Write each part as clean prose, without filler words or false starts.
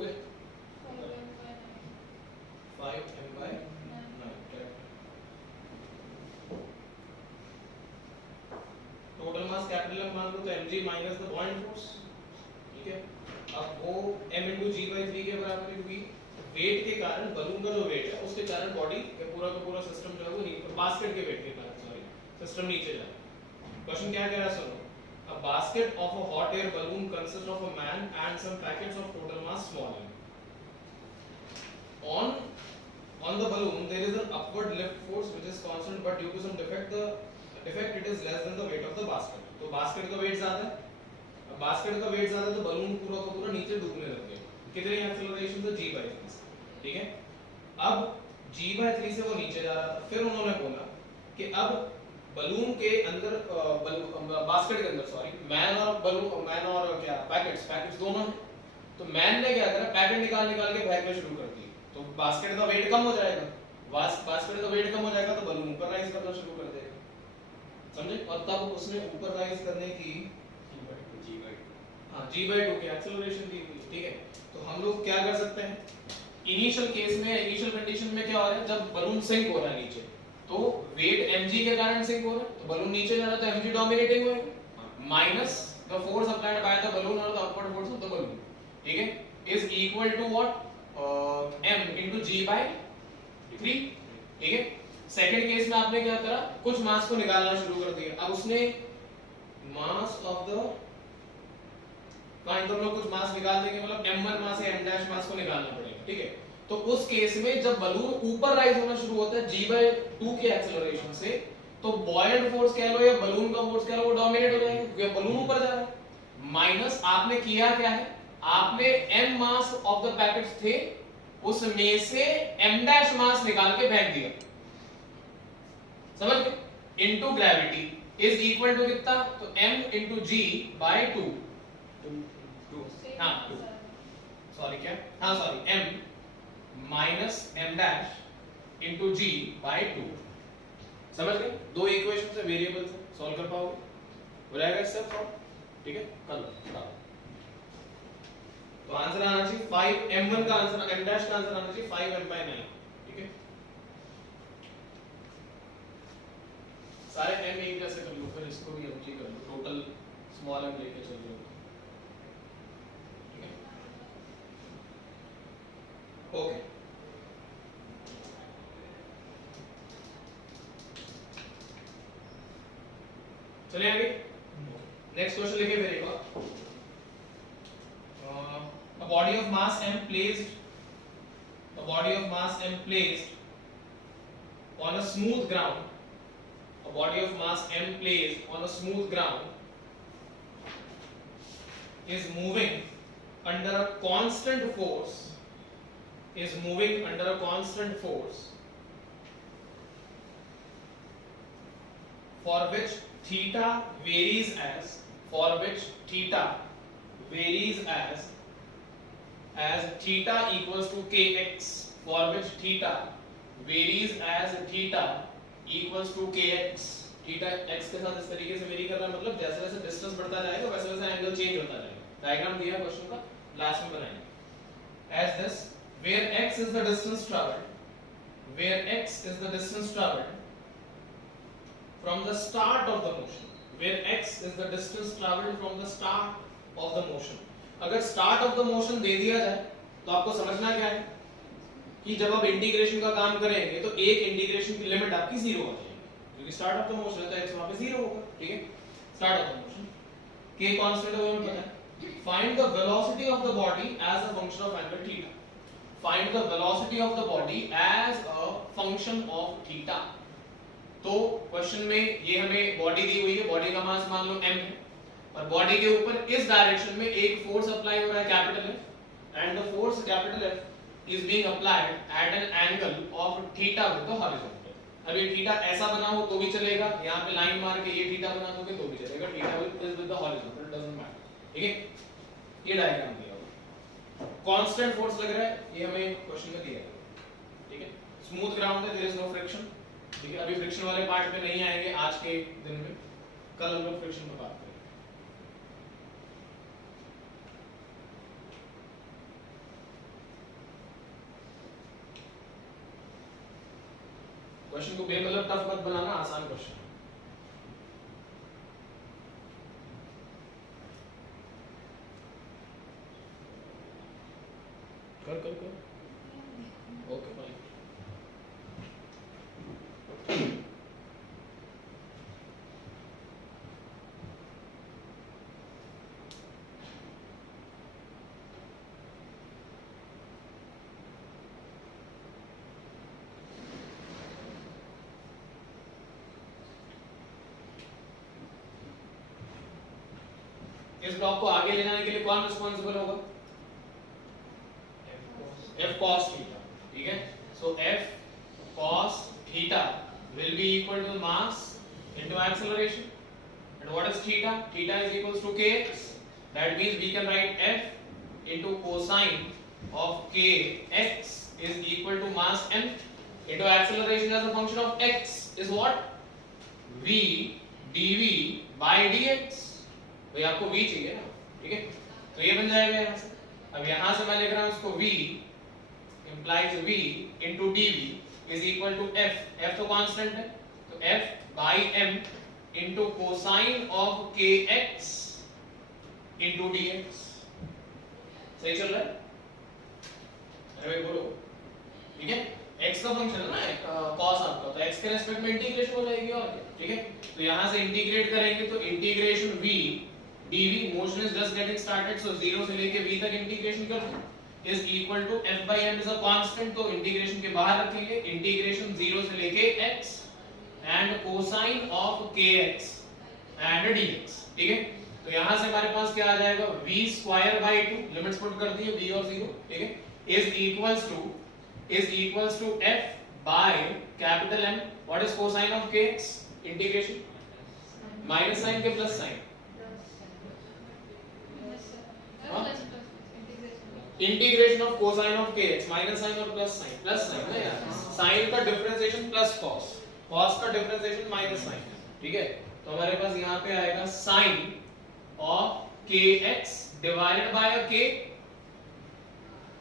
हो गए 5m/9 total mass capital M मान लो तो mg माइनस द बॉइंट फोर्स, ठीक है। अब वो m × g/3 के बराबर है, क्योंकि वेट के कारण, बलून का जो वेट है उसके कारण बॉडी का पूरा सिस्टम जो है वो नीचे, बास्केट के वेट के कारण सॉरी सिस्टम नीचे जा रहा है। क्वेश्चन क्या कह रहा है सुनो, a basket of a hot air balloon consists of a man and some packets of total mass small m. On the balloon there is an upward lift force which is constant, but due to some defect it is less than the weight of the basket. तो basket का wait ज्यादा है, अब basket का wait ज्यादा है तो balloon पूरा का पूरा नीचे डूबने लग गया। कितने एक्सेलरेशन से g/3, ठीक है। अब g/3 से वो नीचे जा रहा था, फिर उन्होंने बोला कि अब बलून के अंदर बास्केट के अंदर सॉरी मैन और क्या पैकेट्स दोनों हैं। तो मैन ने क्या करा, पैकेट निकाल के फेंकना शुरू कर दिए, तो बास्केट का वेट कम हो जाएगा, बास्केट का वेट कम हो जाएगा तो बलून ऊपर राइज करना शुरू कर देगा, समझे। और तब उसने ऊपर राइज करने की g/2 की एक्सेलरेशन दी हुई, ठीक है। तो हम लोग क्या कर सकते हैं, इनिशियल केस में, इनिशियल कंडीशन में क्या हो रहा है, जब बलून सिंक हो रहा है नीचे तो वेट mg के कारण सिंक हो रहा है, तो बलून नीचे जा रहा है तो mg डोमिनेटिंग होगा minus the force applied by the balloon और the upward force of the balloon, ठीक है, is equal to what, m × g/3, ठीक है। सेकंड केस में आपने क्या करा, कुछ मास को निकालना शुरू कर दिया। अब उसने मास ऑफ द फाइंड, तो हम लोग कुछ मास निकाल देंगे, मतलब m1 मास या m' मास को निकालना पड़ेगा, ठीक है। तो उस केस में जब बलून ऊपर राइज होना शुरू होता है g/2 की एक्सेलरेशन से, तो बॉयड फोर्स कह लो या बलून का फोर्स कह लो वो डोमिनेट हो जाएगा, क्योंकि बलून ऊपर जा रहा है। माइनस आपने किया क्या है, आपने m mass of the packets थे उसमें से m' मास निकाल के फेंक दिया, समझ गए, into gravity is equal to कितना, तो m × g/2, हाँ 2 सॉरी क्या, हाँ sorry m minus m' × g/2, समझ गए। दो इक्वेशन से वेरिएबल से सॉल्व कर पाओगे, हो जाएगा इससे सॉल्व, ठीक है। कर लो, तो आंसर आना चाहिए 5m1 का आंसर, m' का आंसर आना चाहिए 5m/9, ठीक है। सारे m एक जैसे कर लो, फिर इसको भी mg कर लो, टोटल स्मॉल m लेके चल लो, ठीक है। ओके चलिए आगे नेक्स्ट क्वेश्चन लिखे फिर एक बार। A body of mass m placed on a smooth ground, a body of mass m placed on a smooth ground is moving under a constant force, for which theta varies as theta equals to kx, for which theta varies as theta equals to kx, theta x के साथ इस तरीके से very कर रहा है, मतलब जैसे जैसे डिस्टेंस बढ़ता जाएगा वैसे वैसे एंगल चेंज होता जाएगा। डायग्राम दिया क्वेश्चन का, लास्ट में बनाएंगे। As this, where x is the distance traveled from the start of the motion, अगर स्टार्ट ऑफ द मोशन दे दिया जाए तो आपको समझना क्या है कि जब आप इंटीग्रेशन का काम करेंगे तो एक इंटीग्रेशन की लिमिट आपकी 0 हो जाएगी, क्योंकि स्टार्ट ऑफ द मोशन है तो x वहां पे 0 होगा, ठीक है। Start of the motion k constant है, हमें पता है। Find the velocity of the body as a function of angle theta, find the velocity of the body as a function of theta. तो क्वेश्चन में ये हमें बॉडी दी हुई है, बॉडी का मास मान लो m है, और बॉडी के ऊपर इस डायरेक्शन में एक फोर्स अप्लाई हो रहा है capital F, and the force capital F is being applied at an angle of theta with the horizontal. अब ये थीटा ऐसा बना हो तो भी चलेगा, यहाँ पे लाइन मार के ये थीटा बना दोगे तो भी चलेगा, theta is with the horizontal, doesn't matter, ठीक है। ये डायग्राम दिया हुआ कांस्टेंट फोर्स लग रहा है, ये हमें क्वेश्चन में दिया है, ठीक है। स्मूथ ग्राउंड है, देयर इज नो फ्रिक्शन, ठीक है। अभी फ्रिक्शन वाले पार्ट पे नहीं आएंगे आज के दिन में, कल हम लोग फ्रिक्शन पे बात करेंगे। क्वेश्चन को बेमतलब टफ मत बनाना, आसान क्वेश्चन। कर कर कर ओके फाइन। इस ब्लॉक को आगे ले जाने के लिए कौन रिस्पॉन्सिबल होगा? f cos theta, ठीक है। सो f cos theta will be equal to mass into acceleration, and what is theta? Theta is equals to kx. That means we can write f into cosine of kx is equal to mass m into acceleration as a function of x is what? v dv by dx। भाई आपको v चाहिए ना, ठीक है, तो ये बन जाएगा यहाँ से। अब यहाँ से मैं लिख रहा हूँ इसको v implies v into dv is equal to f तो कांस्टेंट है, तो f by m into cosine of kx into dx। सही चल रहा है? अरे भाई बोलो, ठीक है। x का फंक्शन है ना cos आपका, तो x के रेस्पेक्ट में इंटीग्रेशन हो जाएगी और क्या, ठीक है। तो यहाँ से इंटीग्रेट करेंगे तो integration v dv, motion is just getting started, so 0 से लेके v तक इंटीग्रेशन कर दो, is equal to f by m is a constant, तो इंटीग्रेशन के बाहर रखेंगे, इंटीग्रेशन 0 से लेके x and cosine of kx and dx, ठीक है। तो यहाँ से हमारे पास क्या आ जाएगा? v square by 2, limits put कर दिए v और 0, ठीक है, is equals to f by capital M। What is cosine of kx? Integration minus sine के plus sine, integration of cosine of kx, minus sine और प्लस साइन ना यार, sine का डिफरेंशिएशन प्लस कॉस, कॉस का differentiation minus sine, ठीक है। तो हमारे पास यहाँ पे आएगा sine of kx divided by k,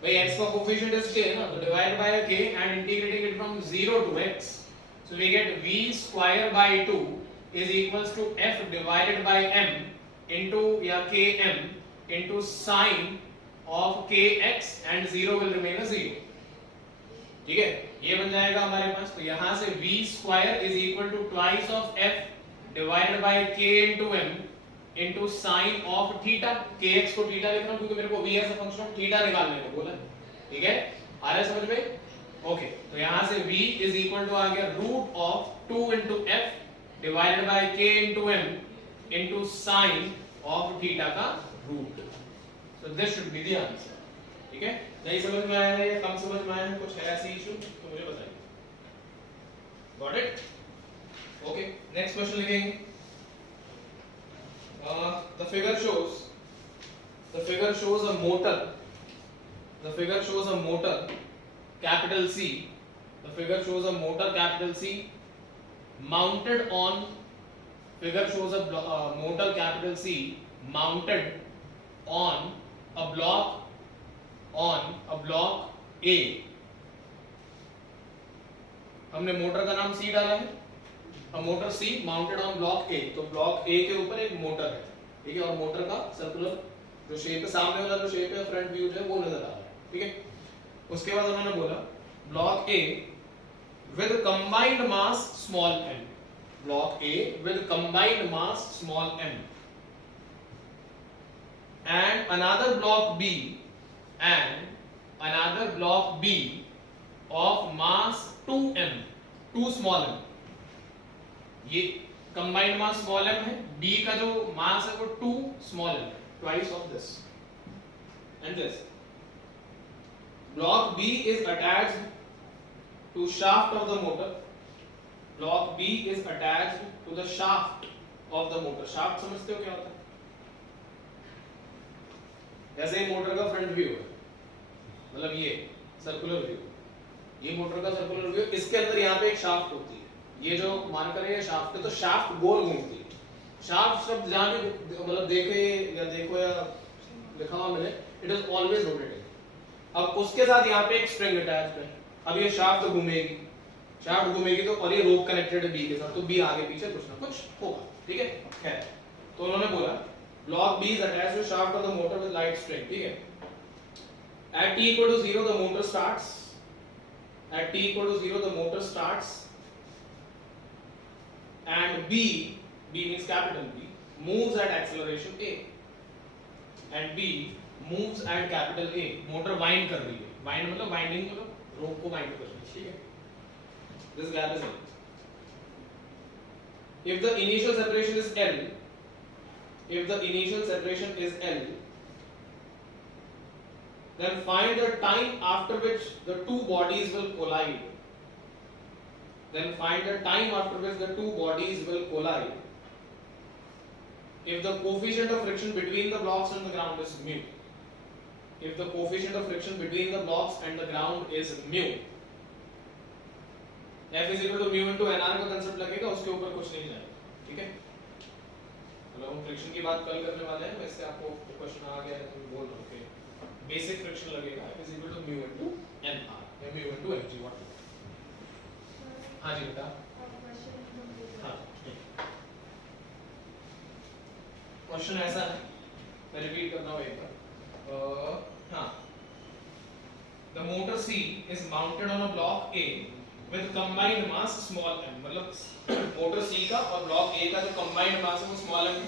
भाई x का कोफिशिएंट इज k ना, तो divide by k and integrating it from 0 to x, so we get v square by 2 is equals to f divided by m into या km into sine of kx and 0 will remain a 0, ठीक है, ये बन जाएगा हमारे पास। तो यहाँ से v square is equal to twice of f divided by k into m into sin of theta, kx को theta लिख रहा हूँ क्योंकि मेरे को v as a function of theta निकालने को बोला, ठीक है, आ रहा है समझ में? ओके, तो यहाँ से v is equal to आ गया root of 2 into f divided by k into m into sin of theta का root। So this should be the answer, ठीक है। नहीं समझ में आया है या कम समझ में आया है, कुछ है ऐसी इशू तो मुझे बताइए। Got it? Okay, next question लिखेंगे। The figure shows a motor. The figure shows a motor, capital C. The figure shows a motor, capital C, mounted on. Figure shows a motor, capital C, mounted on a block A। हमने motor का नाम C डाला है, अब motor C mounted on block A, तो block A के ऊपर एक मोटर है, ठीक है, और मोटर का सर्कुलर जो शेप है, सामने वाला जो शेप है फ्रंट व्यू जो है वो नजर आ रहा है, ठीक है। उसके बाद उन्होंने बोला block A with combined mass small m, block A with combined mass small m and another block B of mass 2m, 2 small m। ये combined mass small m है, B का जो mass है वो 2 small m, twice of this and this। block B is attached to shaft of the motor, block B is attached to the shaft of the motor। shaft समझते हो क्या होता है? जैसे मोटर का फ्रंट व्यू है, मतलब ये सर्कुलर व्यू, ये मोटर का सर्कुलर व्यू, इसके अंदर यहाँ पे एक शाफ्ट होती है, ये जो मार्कर है ये शाफ्ट है, तो शाफ्ट गोल घूमती है। शाफ्ट शब्द जहाँ भी मतलब देखो या लिखा हुआ मैंने, इट इज ऑलवेज रोटेटिंग। अब उसके साथ यहाँ पे एक स्ट्रिंग अटैच्ड है, अब ये शाफ्ट घूमेगी, शाफ्ट घूमेगी तो, और ये रोप कनेक्टेड है बी के साथ, तो बी आगे पीछे कुछ ना कुछ होगा, ठीक है। खैर, तो उन्होंने बोला block B is attached to shaft of the motor with light string, ठीक है। At t equal to 0 the motor starts. At t equal to 0 the motor starts, and B means capital B, moves at acceleration a, and B moves at capital A. Motor wind कर रही है, wind मतलब winding, मतलब रोप को wind कर रही है, ठीक है। This gap is L. If the initial separation is L, if the initial separation is L, then find the time after which the two bodies will collide. Then find the time after which the two bodies will collide if the coefficient of friction between the blocks and the ground is mu. If the coefficient of friction between the blocks and the ground is mu. F is equal to mu into NR का concept लगेगा, उसके ऊपर कुछ नहीं जाएगा, ठीक है। मतलब हम फ्रिक्शन की बात कल करने वाले हैं, वैसे आपको क्वेश्चन आ गया है तो बोल रहा हूँ कि बेसिक फ्रिक्शन लगेगा, F is equal to mu into NR या mu into Mg, what? हाँ जी बेटा, हाँ क्वेश्चन ऐसा है, मैं रिपीट करता हूँ एक बार। हाँ, the motor C is mounted on a block A with combined mass small m, मतलब मोटर C का और ब्लॉक A का जो combined mass है वो small m है,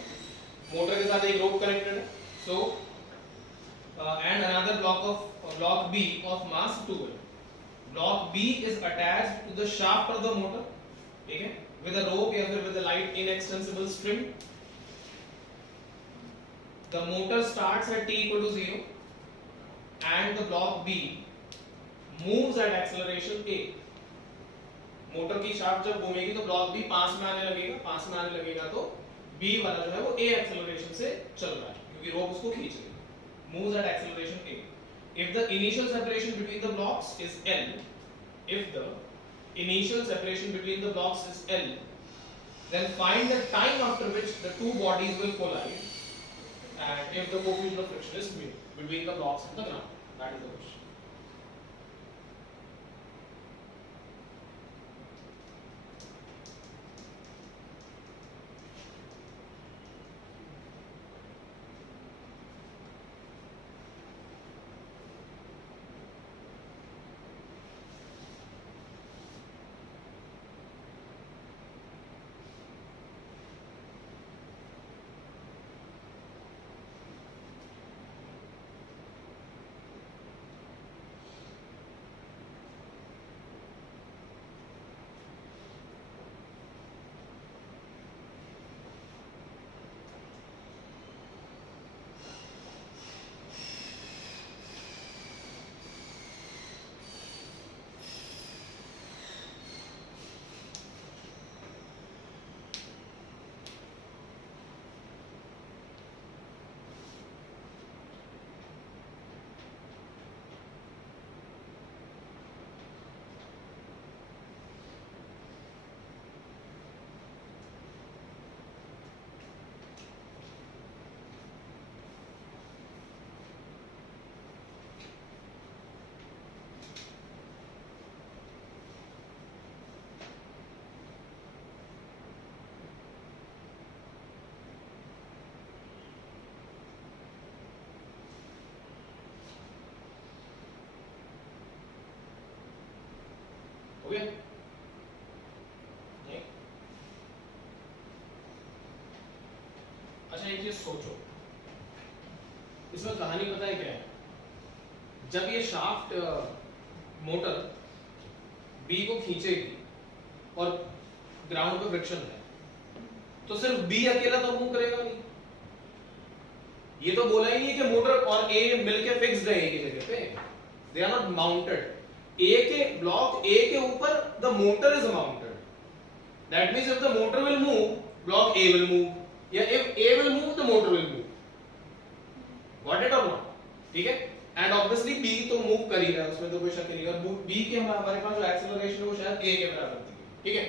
मोटर के साथ एक रोप कनेक्टेड है, so and another block B of mass 2m. Block B is attached to the shaft of the motor, ठीक है, with a rope या फिर with a light inextensible string. The motor starts at t equal to 0 and the block B moves at acceleration a. Motor की shaft जब घूमेगी तो block B पास में आने लगेगा, पास में आने लगेगा तो B वाला जो है वो a एक्सेलरेशन से चल रहा है, क्योंकि रोप उसको खींच रही है। Moves at acceleration a. If the initial separation between the blocks is L, if the initial separation between the blocks is L, then find the time after which the two bodies will collide, and if the coefficient of friction is mu between the blocks and the ground. That is the question. हो गया? नहीं? अच्छा एक चीज सोचो, इसमें कहानी पता है क्या है? जब ये शाफ्ट मोटर बी को खींचेगी और ग्राउंड पे फ्रिक्शन है, तो सिर्फ बी अकेला तो मूव करेगा नहीं। ये तो बोला ही नहीं कि मोटर और ए मिलके फिक्स्ड है एक ही जगह पे, they are not mounted. A के ब्लॉक ए के ऊपर the motor is mounted, that means if the motor will move, block A will move, या if A will move the motor will move. Got it और not? ठीक है। And obviously B तो move कर ही रहा है, उसमें तो कोई शक नहीं है। और बी के हमारे पास जो एक्सेलरेशन है वो शायद ए के बराबर थी, ठीक है।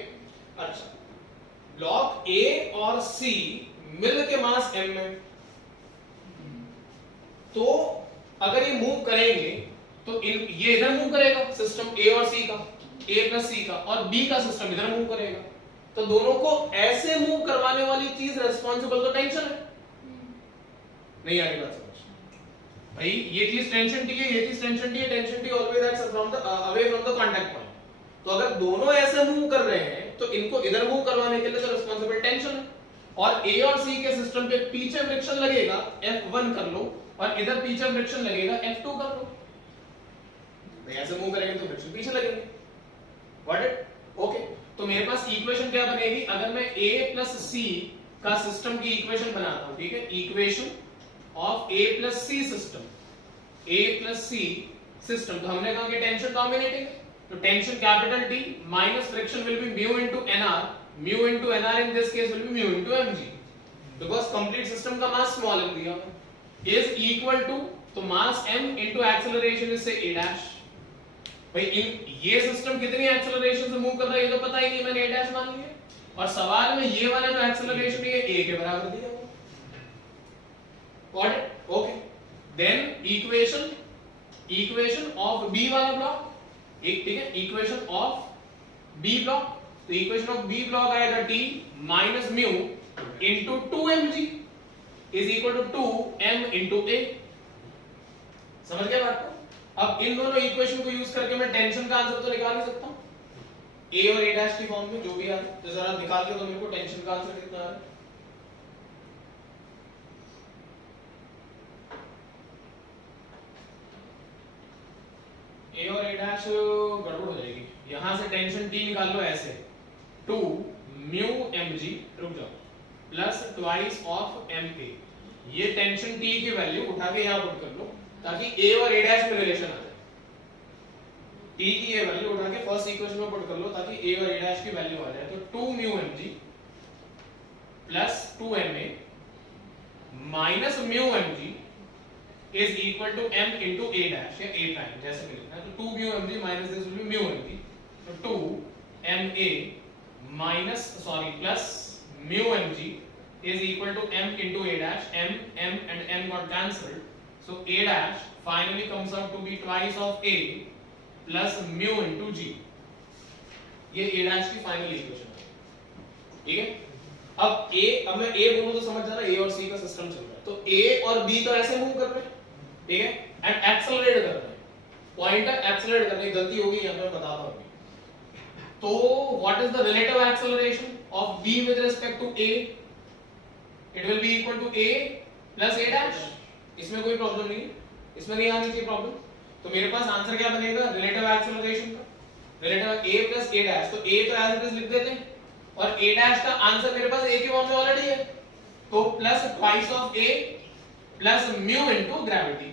अच्छा, ब्लॉक ए और सी मिल के मास m है, तो अगर ये मूव करेंगे तो ये इधर मूव करेगा सिस्टम ए और सी का, ए प्लस सी का, और बी का सिस्टम इधर मूव करेगा, तो दोनों को ऐसे मूव करवाने वाली चीज रेस्पॉन्सिबल तो टेंशन है। नहीं आगे बात समझ भाई, ये चीज टेंशन टी है, ये चीज टेंशन टी है, tension T always acts from the away from the contact point. तो अगर दोनों ऐसे मूव कर रहे हैं तो इनको इधर मूव करवाने के लिए तो रिस्पांसिबल टेंशन है, और ए और सी के सिस्टम पे पीछे फ्रिक्शन लगेगा F1 कर लो, और इधर पीछे फ्रिक्शन लगेगा F2 कर लो। भाई ऐसे मूव करेंगे तो फ्रिक्शन पीछे लगेंगे। What it? ओके, तो मेरे पास इक्वेशन क्या बनेगी अगर मैं A प्लस सी का सिस्टम की इक्वेशन बनाता हूं, ठीक है, equation of A plus C system, A plus C system, तो हमने कहा कि टेंशन डोमिनेटिंग, तो tension capital T minus friction will be mu into nr, mu into nr in this case will be mu into mg, because complete system का mass small m दिया है, is equal to, तो मास m into acceleration is से a dash. भाई ये system कितनी acceleration से move कर रहा है ये तो पता ही नहीं, मैंने a डैश मान लिया, और सवाल में ये वाला जो एक्सेलरेशन है ये a के बराबर दिया हुआ। Got it? Okay. Then equation of B वाला ब्लॉक, एक ठीक है, इक्वेशन ऑफ B ब्लॉक, तो इक्वेशन ऑफ B ब्लॉक आएगा T minus mu into 2mg is equal to 2m into A। समझ गए बात को? अब इन दोनों इक्वेशन को यूज करके मैं टेंशन का आंसर तो निकाल ही सकता हूं, A और A डैश की फॉर्म में जो भी आ रहा है, तो जरा निकाल के तो मेरे को टेंशन का आंसर कितना आ रहा है। A और A डैश गड़बड़ हो जाएगी, यहां से टेंशन T निकाल लो ऐसे, 2 म्यू mg, रुक जाओ, प्लस ट्वाइस ऑफ ma, ये टेंशन T की वैल्यू उठा के यहां पुट कर लो ताकि A और A डैश में रिलेशन आ जाए। T की ये वैल्यू उठा के फर्स्ट इक्वेशन में पुट कर लो ताकि A और A डैश की वैल्यू आ जाए, तो 2 mu mg plus 2ma minus mu mg is equal to m into a dash या a prime जैसे भी लिखना है, तो 2 mu mg minus this will be mu mg, तो 2 ma minus plus mu mg is equal to m into a dash, m and m got cancelled, so a dash finally comes out to be twice of a plus mu into g, ये a dash की final equation है। ठीक है, अब मैं a बोलूं तो समझ जाना, a और c का सिस्टम चल रहा है, तो a और b तो ऐसे मूव कर रहे हैं, ठीक है, एंड एक्सेलरेट कर रहे हैं, पॉइंटर एक्सेलरेट करने की गलती होगी यहां पे मैं बताता हूं। तो what is the relative acceleration of b with respect to a? It will be equal to a plus a dash, इसमें कोई प्रॉब्लम नहीं है, इसमें नहीं आनी चाहिए प्रॉब्लम। तो मेरे पास आंसर क्या बनेगा रिलेटिव एक्सेलरेशन का, relative a plus a dash, तो a तो एज इट इज लिख देते हैं, और a डैश का आंसर मेरे पास a की फॉर्म में ऑलरेडी है, तो plus twice of a plus mu into gravity.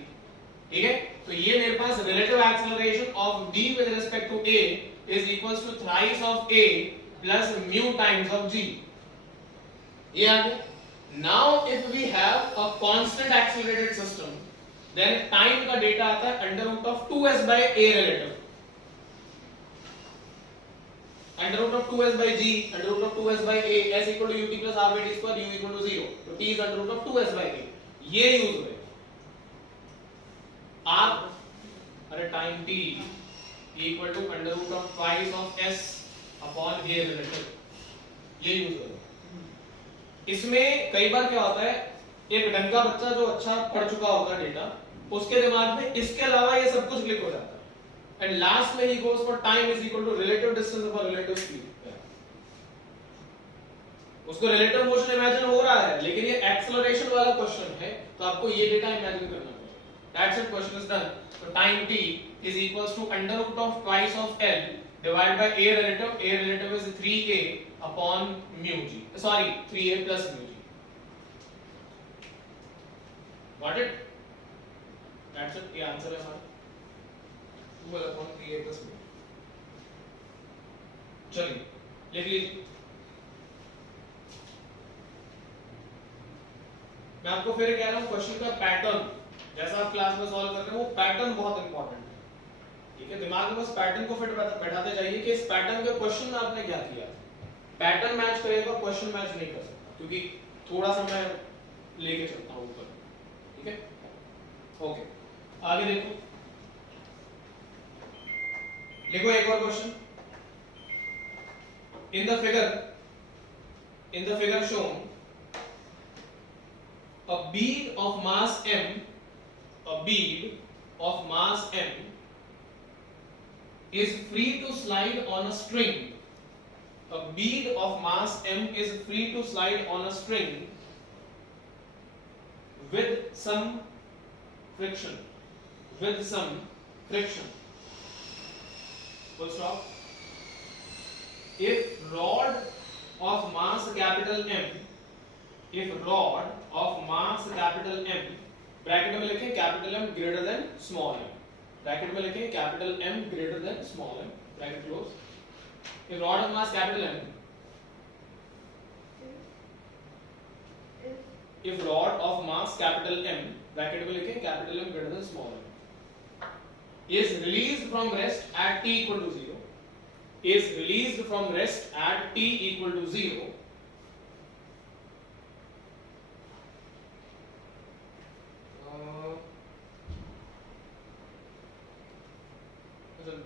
ठीक है, तो ये मेरे पास relative acceleration of b with respect to a is equals to thrice of a plus mu times of g। ये आ गया। Now if we have a constant accelerated system, then time का data आता है under root of 2s by a relative, under root of 2s by g, under root of 2s by a, s equal to ut plus r by t square, u equal to 0, तो t is under root of 2s by a, ये use हुए। r अरे time t equal to under root of twice of s upon a relative, ये use हुए। इसमें कई बार क्या होता है, एक ढंग का बच्चा जो अच्छा पढ़ चुका होगा डेटा, उसके दिमाग में इसके अलावा ये सब कुछ क्लिक हो जाता है, एंड लास्ट में ही goes for time is equal to relative distance upon relative speed. उसको रिलेटिव मोशन इमेजिन हो रहा है, लेकिन ये एक्सेलरेशन वाला क्वेश्चन है, तो आपको ये डेटा इमेजिन करना पड़ेगा। That's it, question is done. तो time t is equals to under root of twice of l divide by a relative is 3a upon mu g, sorry 3a plus mu g। Got it? That's it, ये answer है हमारा 2 upon 3a plus mu। चलिए लिख लीजिए। मैं आपको फिर कह रहा हूं, क्वेश्चन का पैटर्न जैसा आप क्लास में सॉल्व कर रहे हो, वो पैटर्न बहुत इंपॉर्टेंट है। ठीक है, दिमाग में बस पैटर्न को फिट बैठाते जाइए कि इस पैटर्न के क्वेश्चन में आपने क्या किया। पैटर्न मैच करेगा, क्वेश्चन मैच नहीं कर सकता, क्योंकि थोड़ा सा मैं लेके चलता हूं ऊपर। ठीक है, ओके, आगे देखो, लिखो एक और question. in the figure shown, a bead of mass m is free to slide on a string. A bead of mass m is free to slide on a string with some friction. Full stop. If rod of mass capital M, bracket में लिखें capital M greater than small m, bracket में लिखें capital M greater than small m, bracket close. If rod of mass capital M, if rod of mass capital M, bracket में लिखें capital M greater than small m, is released from rest at t equal to 0,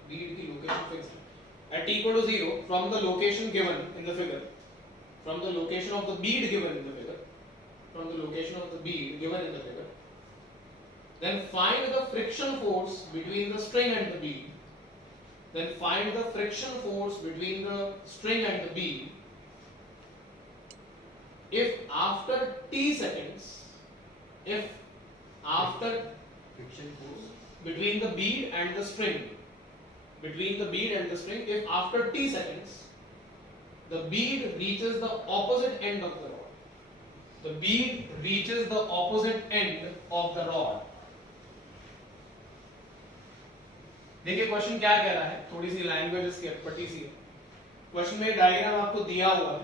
bead की location fixed at t equal to 0 from the location given in the figure, from the location of the bead given in the figure, then find the friction force between the string and the bead. If after t seconds, friction force between the bead and the string, if after t seconds the bead reaches the opposite end of the rod, देखिए question क्या कह रहा है, थोड़ी सी language इसकी अटपटी सी है. Question में diagram आपको दिया हुआ है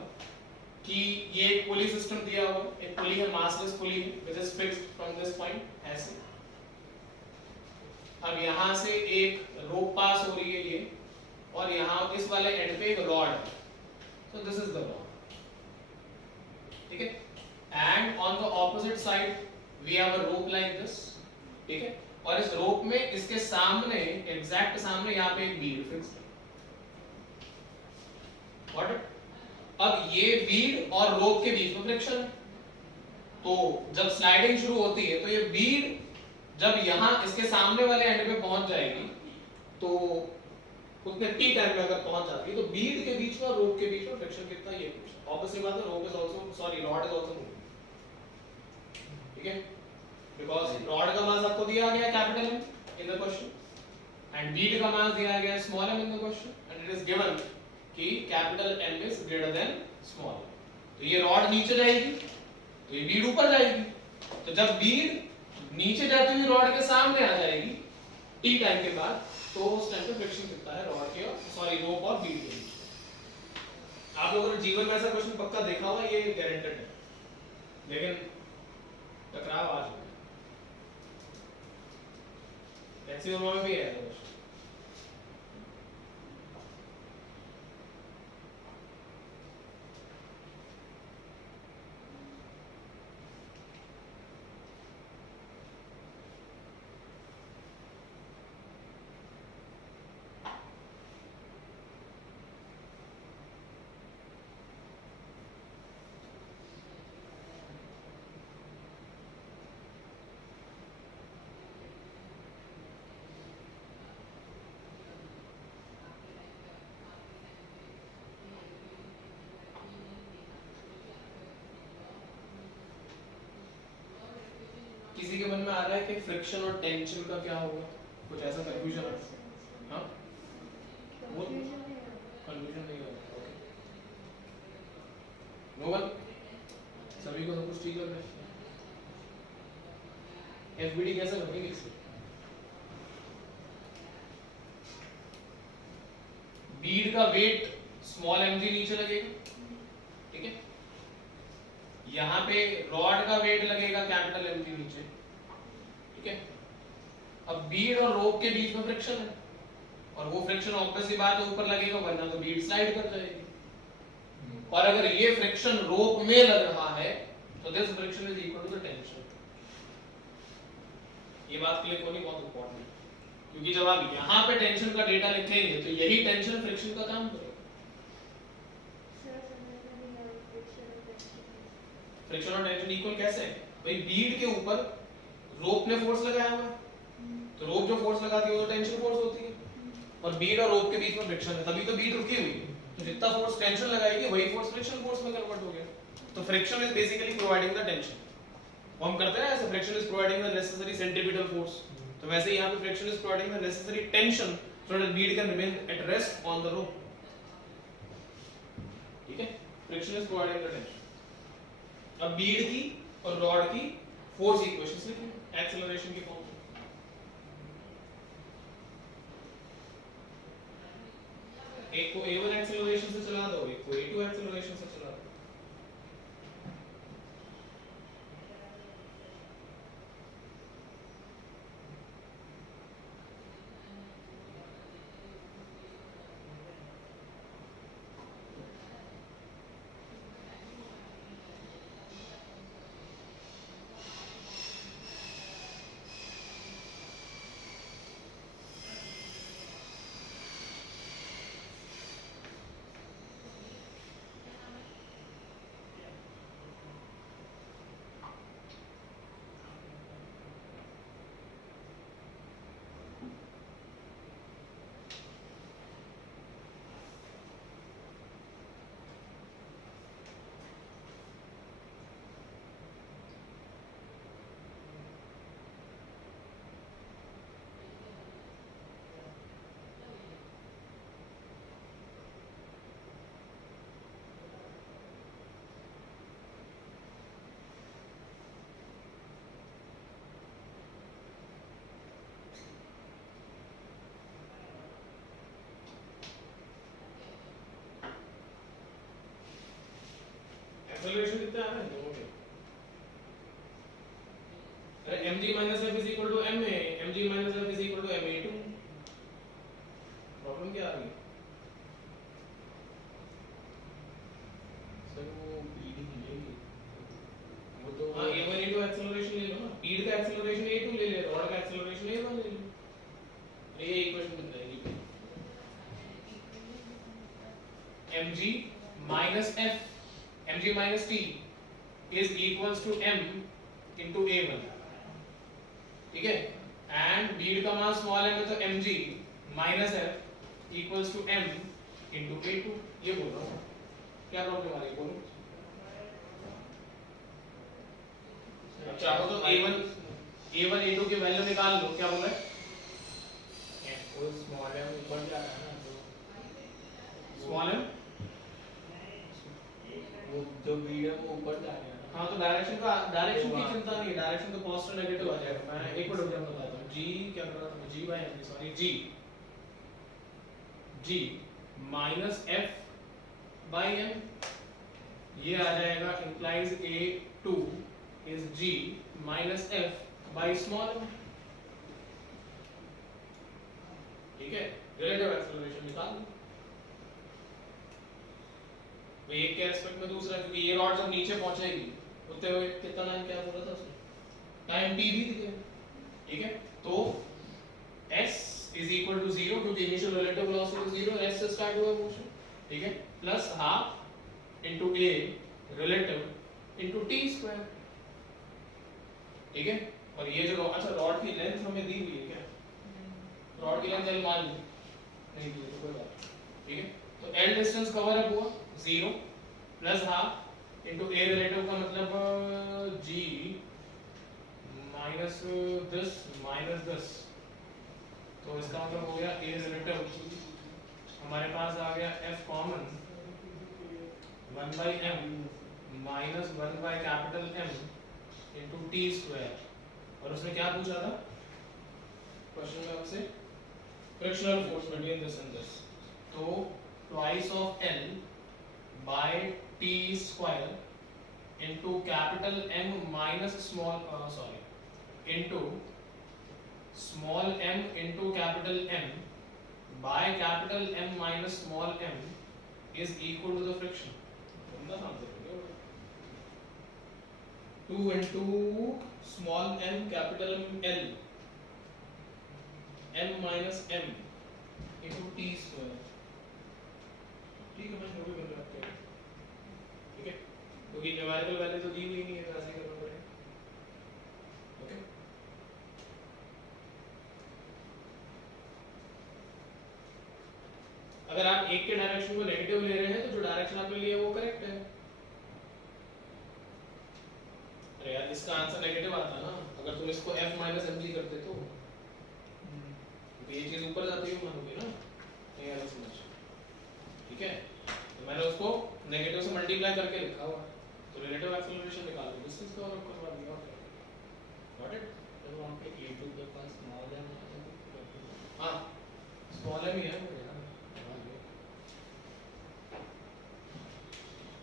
कि ये एक पुली सिस्टम दिया हुआ है, एक पुली है, मासलेस पुली है, which is fixed from this point ऐसे. अब यहां से एक रोप पास हो रही है ये, और यहां इस वाले एंड पे एक रॉड है. So this is the rod, ठीक है. And on the opposite side we have a rope like this, ठीक है. और इस रोप में इसके सामने, एग्जैक्ट सामने यहाँ पे एक बीड फिक्स्ड है. Got it? अब ये बीड और रोप के बीच में फ्रिक्शन है, तो जब स्लाइडिंग शुरू होती है तो ये बीड जब यहाँ इसके सामने वाले एंड पे पहुंच जाएगी, तो उतने टी टाइम में अगर पहुंच जाती है तो बीड के बीच में और रोप के बीच में फ्रिक्शन कितना, ये कुछ ऑब्वियसली बात है. Rope is also rod is also moving, ठीक है. बिकॉज़ रॉड का मास आपको दिया गया है capital M in the question, and bead का मास दिया गया है small m in the question, and it is given कि capital M is greater than small m. तो ये रॉड नीचे जाएगी तो ये बीड ऊपर जाएगी. तो जब बीड नीचे जाती हुई रॉड के सामने आ जाएगी टी टाइम के बाद, तो उस टाइम पे फ्रिक्शन कितना है रॉड के रोप और बीड के बीच. आप लोगों ने जीवन में ऐसा क्वेश्चन पक्का देखा होगा, ये गारंटेड है, लेकिन टकराव आ जाएगा. एक्सियल में भी है ऐसा क्वेश्चन. किसी के मन में आ रहा है कि फ्रिक्शन और टेंशन का क्या होगा, कुछ ऐसा कंफ्यूजन है? हाँ, वो कंफ्यूजन नहीं होगा. ओके, नो वन, सभी को सब कुछ ठीक लग रहा है. एफबीडी कैसे बनेगी इसमें? बीड का वेट स्मॉल mg नीचे लगेगा, ठीक है. यहाँ पे रॉड का वेट लगेगा कैपिटल mg नीचे, ठीक है. अब बीड और रोप के बीच में फ्रिक्शन है, और वो फ्रिक्शन ऑब्वियसली बात है ऊपर लगेगा, वरना तो बीड स्लाइड कर जाएगी. और अगर ये फ्रिक्शन रोप में लग रहा है तो this friction is equal to the tension. ये बात क्लियर होनी बहुत इंपॉर्टेंट है, क्योंकि जब आप यहाँ पे टेंशन का डेटा लिखेंगे तो यही टेंशन फ्रिक्शन का काम करेगा. फ्रिक्शन और टेंशन इक्वल कैसे है भाई, बीड के ऊपर रोप ने फोर्स लगाया हुआ है, तो रोप जो फोर्स लगाती है वो टेंशन फोर्स होती है, और बीड और रोप के बीच में फ्रिक्शन है, तभी तो बीड रुकी हुई है, तो जितना फोर्स टेंशन लगाएगी वही फोर्स फ्रिक्शन फोर्स में कन्वर्ट हो गया। तो friction is basically providing the tension, वो हम करते हैं ऐसे, friction is providing the necessary centripetal force, तो वैसे ही यहाँ पे friction is providing the necessary tension so that Beed can remain at rest on the rope. ठीक है, friction is providing the tension. अब बीड की और रॉड की फोर्स इक्वेशंस लिखिए एक्सेलरेशन की फॉर्म में। एक को a1 एक्सेलरेशन से चला दो, एक को a2 एक्सेलरेशन से चला दो। एक्सेलरेशन कितना आ रहा है दोनों के? अरे mg minus f is equal to ma, mg minus f is equal to ma2। Problem क्या आ रही है? सर वो बीड मिलेगी, वो तो हाँ a1 a2 एक्सेलरेशन ले लो ना, बीड का एक्सेलरेशन a2 ले ले, रॉड का एक्सेलरेशन a1 ले लो, ये इक्वेशन बन जाएगी mg minus f, mg minus t is equals to m into a1, ठीक है, एंड बीड का मान स्मॉल m है तो mg minus f equals to m into a2, ये बोल रहा हूँ। क्या प्रॉब्लम आ रही है बोलो। अब चाहो तो a1 a2 की वैल्यू निकाल लो, क्या बोल रहा है, वो स्मॉल है ऊपर जा रहा है ना, तो स्मॉल m, वो जो बीड है वो ऊपर जा रहा है। हाँ तो डायरेक्शन की चिंता नहीं है, डायरेक्शन तो पॉजिटिव नेगेटिव आ जाएगा। मैं एक मिनट रुक जाओ बताता हूँ, g क्या कर रहा था, g by m sorry g minus f by m, ये आ जाएगा implies a2 is g minus f by small m, ठीक है, रिलेटिव एक्सेलरेशन निकाल लो। तो एक के एस्पेक्ट में दूसरा, क्योंकि ये रॉड जब नीचे पहुंचेगी उतने हुए कितना टाइम, क्या बोला था उसने, टाइम t भी दिया, ठीक है, तो s is equal to 0 क्योंकि इनिशियल रिलेटिव वेलोसिटी 0, s से स्टार्ट हुआ मोशन, ठीक है, plus half into a relative into t square, ठीक है, और ये जो अच्छा रॉड की लेंथ हमें दी हुई है क्या, रॉड की लेंथ चल मान ली नहीं दी तो कोई बात, ठीक है, तो l डिस्टेंस कवर अप हुआ 0 plus half into a relative का मतलब g माइनस दिस, तो इसका मतलब हो गया a रिलेटिव, हमारे पास आ गया f common 1 by m minus 1 by capital M into t square, और उसने क्या पूछा था क्वेश्चन में हमसे, frictional force between this and this, तो twice of L by t square into capital M minus small into small m into capital M by capital M minus small m is equal to the friction. 2 into small m capital L m minus m into t square, ठीक है, मैं जो भी बन रहा है, ठीक है, क्योंकि न्यूमेरिकल वैल्यू तो दी हुई नहीं है, तो ऐसे करना पड़ेगा। ओके, अगर आप एक के डायरेक्शन को नेगेटिव ले रहे हैं तो जो डायरेक्शन आपने लिया वो करेक्ट है। अरे यार इसका आंसर नेगेटिव आता ना, अगर तुम इसको f माइनस एम जी करते तो ये चीज ऊपर जाती है मानोगे ना, नहीं यार समझ, ठीक है। तो मैंने उसको नेगेटिव से मल्टीप्लाई करके लिखा हुआ है, तो रिलेटिव एक्सेलरेशन निकाल लो, डिस्टेंस का और करवा दिया, गॉट इट। तो वहाँ पे a to the pass small m आ जाएगा। हां स्मॉल m ही है वो यार।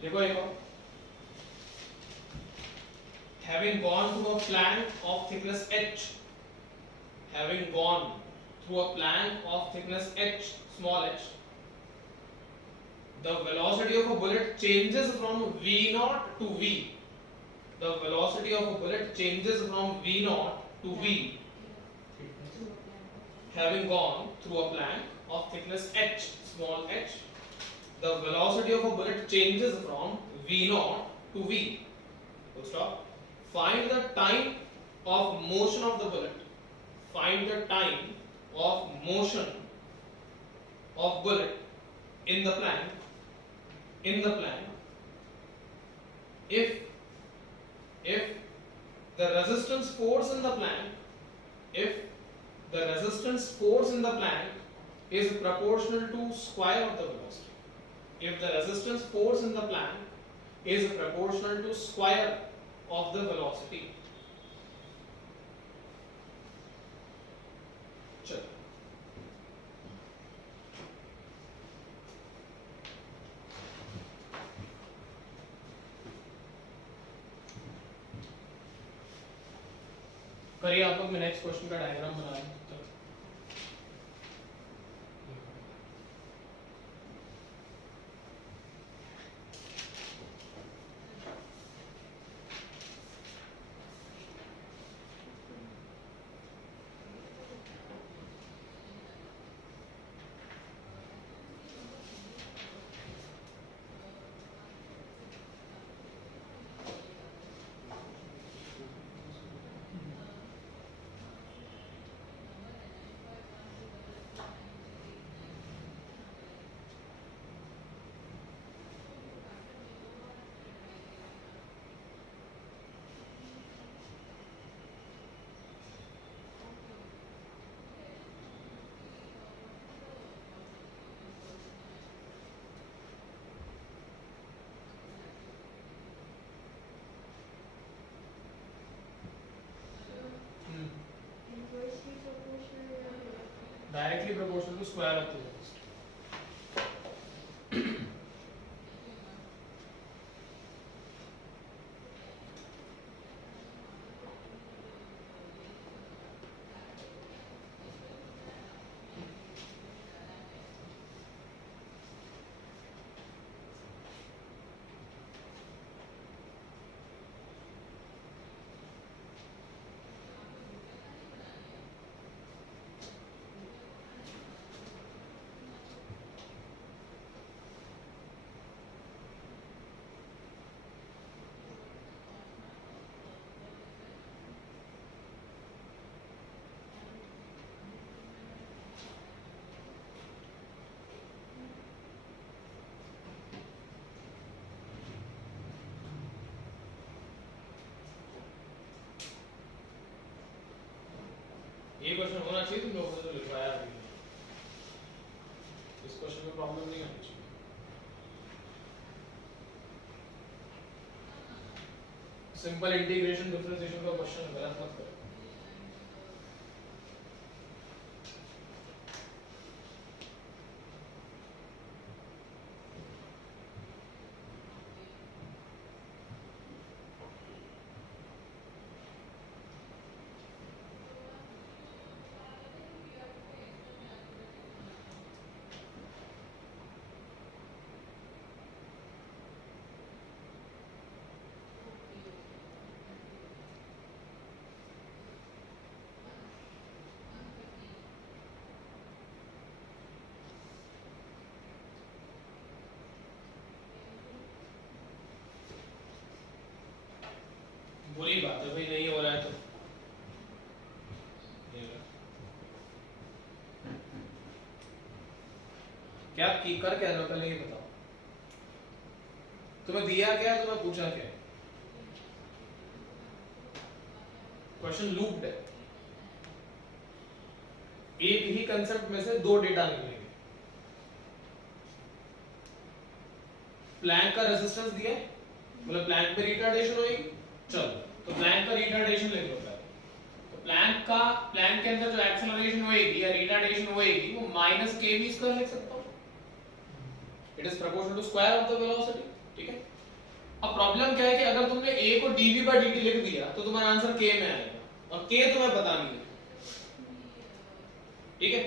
देखो एक और, having gone through a plank of thickness h, having gone through a plank of thickness h, small h, the velocity of a bullet changes from v naught to v. The velocity of a bullet changes from v naught to v, having gone through a plank of thickness h, small h. The velocity of a bullet changes from v naught to v. Full stop. Find the time of motion of the bullet. Find the time of motion of bullet in the plank. In the plank. If the resistance force in the plank, if the resistance force in the plank is proportional to square of the velocity. If the resistance force in the plank is proportional to square of the velocity. चलो करिए आप लोग, मैं next question का diagram बना रहा हूं। Directly proportional to square of the velocity. ये क्वेश्चन होना चाहिए, तुम लोगों ने तो लिखवाया अभी, इस क्वेश्चन में प्रॉब्लम नहीं आनी चाहिए। सिंपल इंटीग्रेशन डिफरेंशिएशन का क्वेश्चन गलत मत करो। बुरी बात है भाई, नहीं हो रहा है तो क्या की कर क्या रहे हो पहले ये बताओ। तुम्हें दिया क्या है, तुम्हें पूछा क्या है? क्वेश्चन लूप्ड है। एक ही कंसेप्ट में से दो डेटा निकलेंगे। प्लैंक का रेजिस्टेंस दिया है, मतलब प्लैंक में रिटार्डेशन होगी, चलो तो प्लैंक का रिटार्डेशन लिख लो पहले। तो प्लैंक के अंदर जो एक्सेलरेशन होएगी या रिटार्डेशन होएगी वो माइनस के वी स्क्वायर लिख सकता हूं। It is proportional to square of the velocity, ठीक है। अब प्रॉब्लम क्या है कि अगर तुमने a को dv by dt लिख दिया तो तुम्हारा आंसर k में आएगा और k तुम्हें पता नहीं है, ठीक है।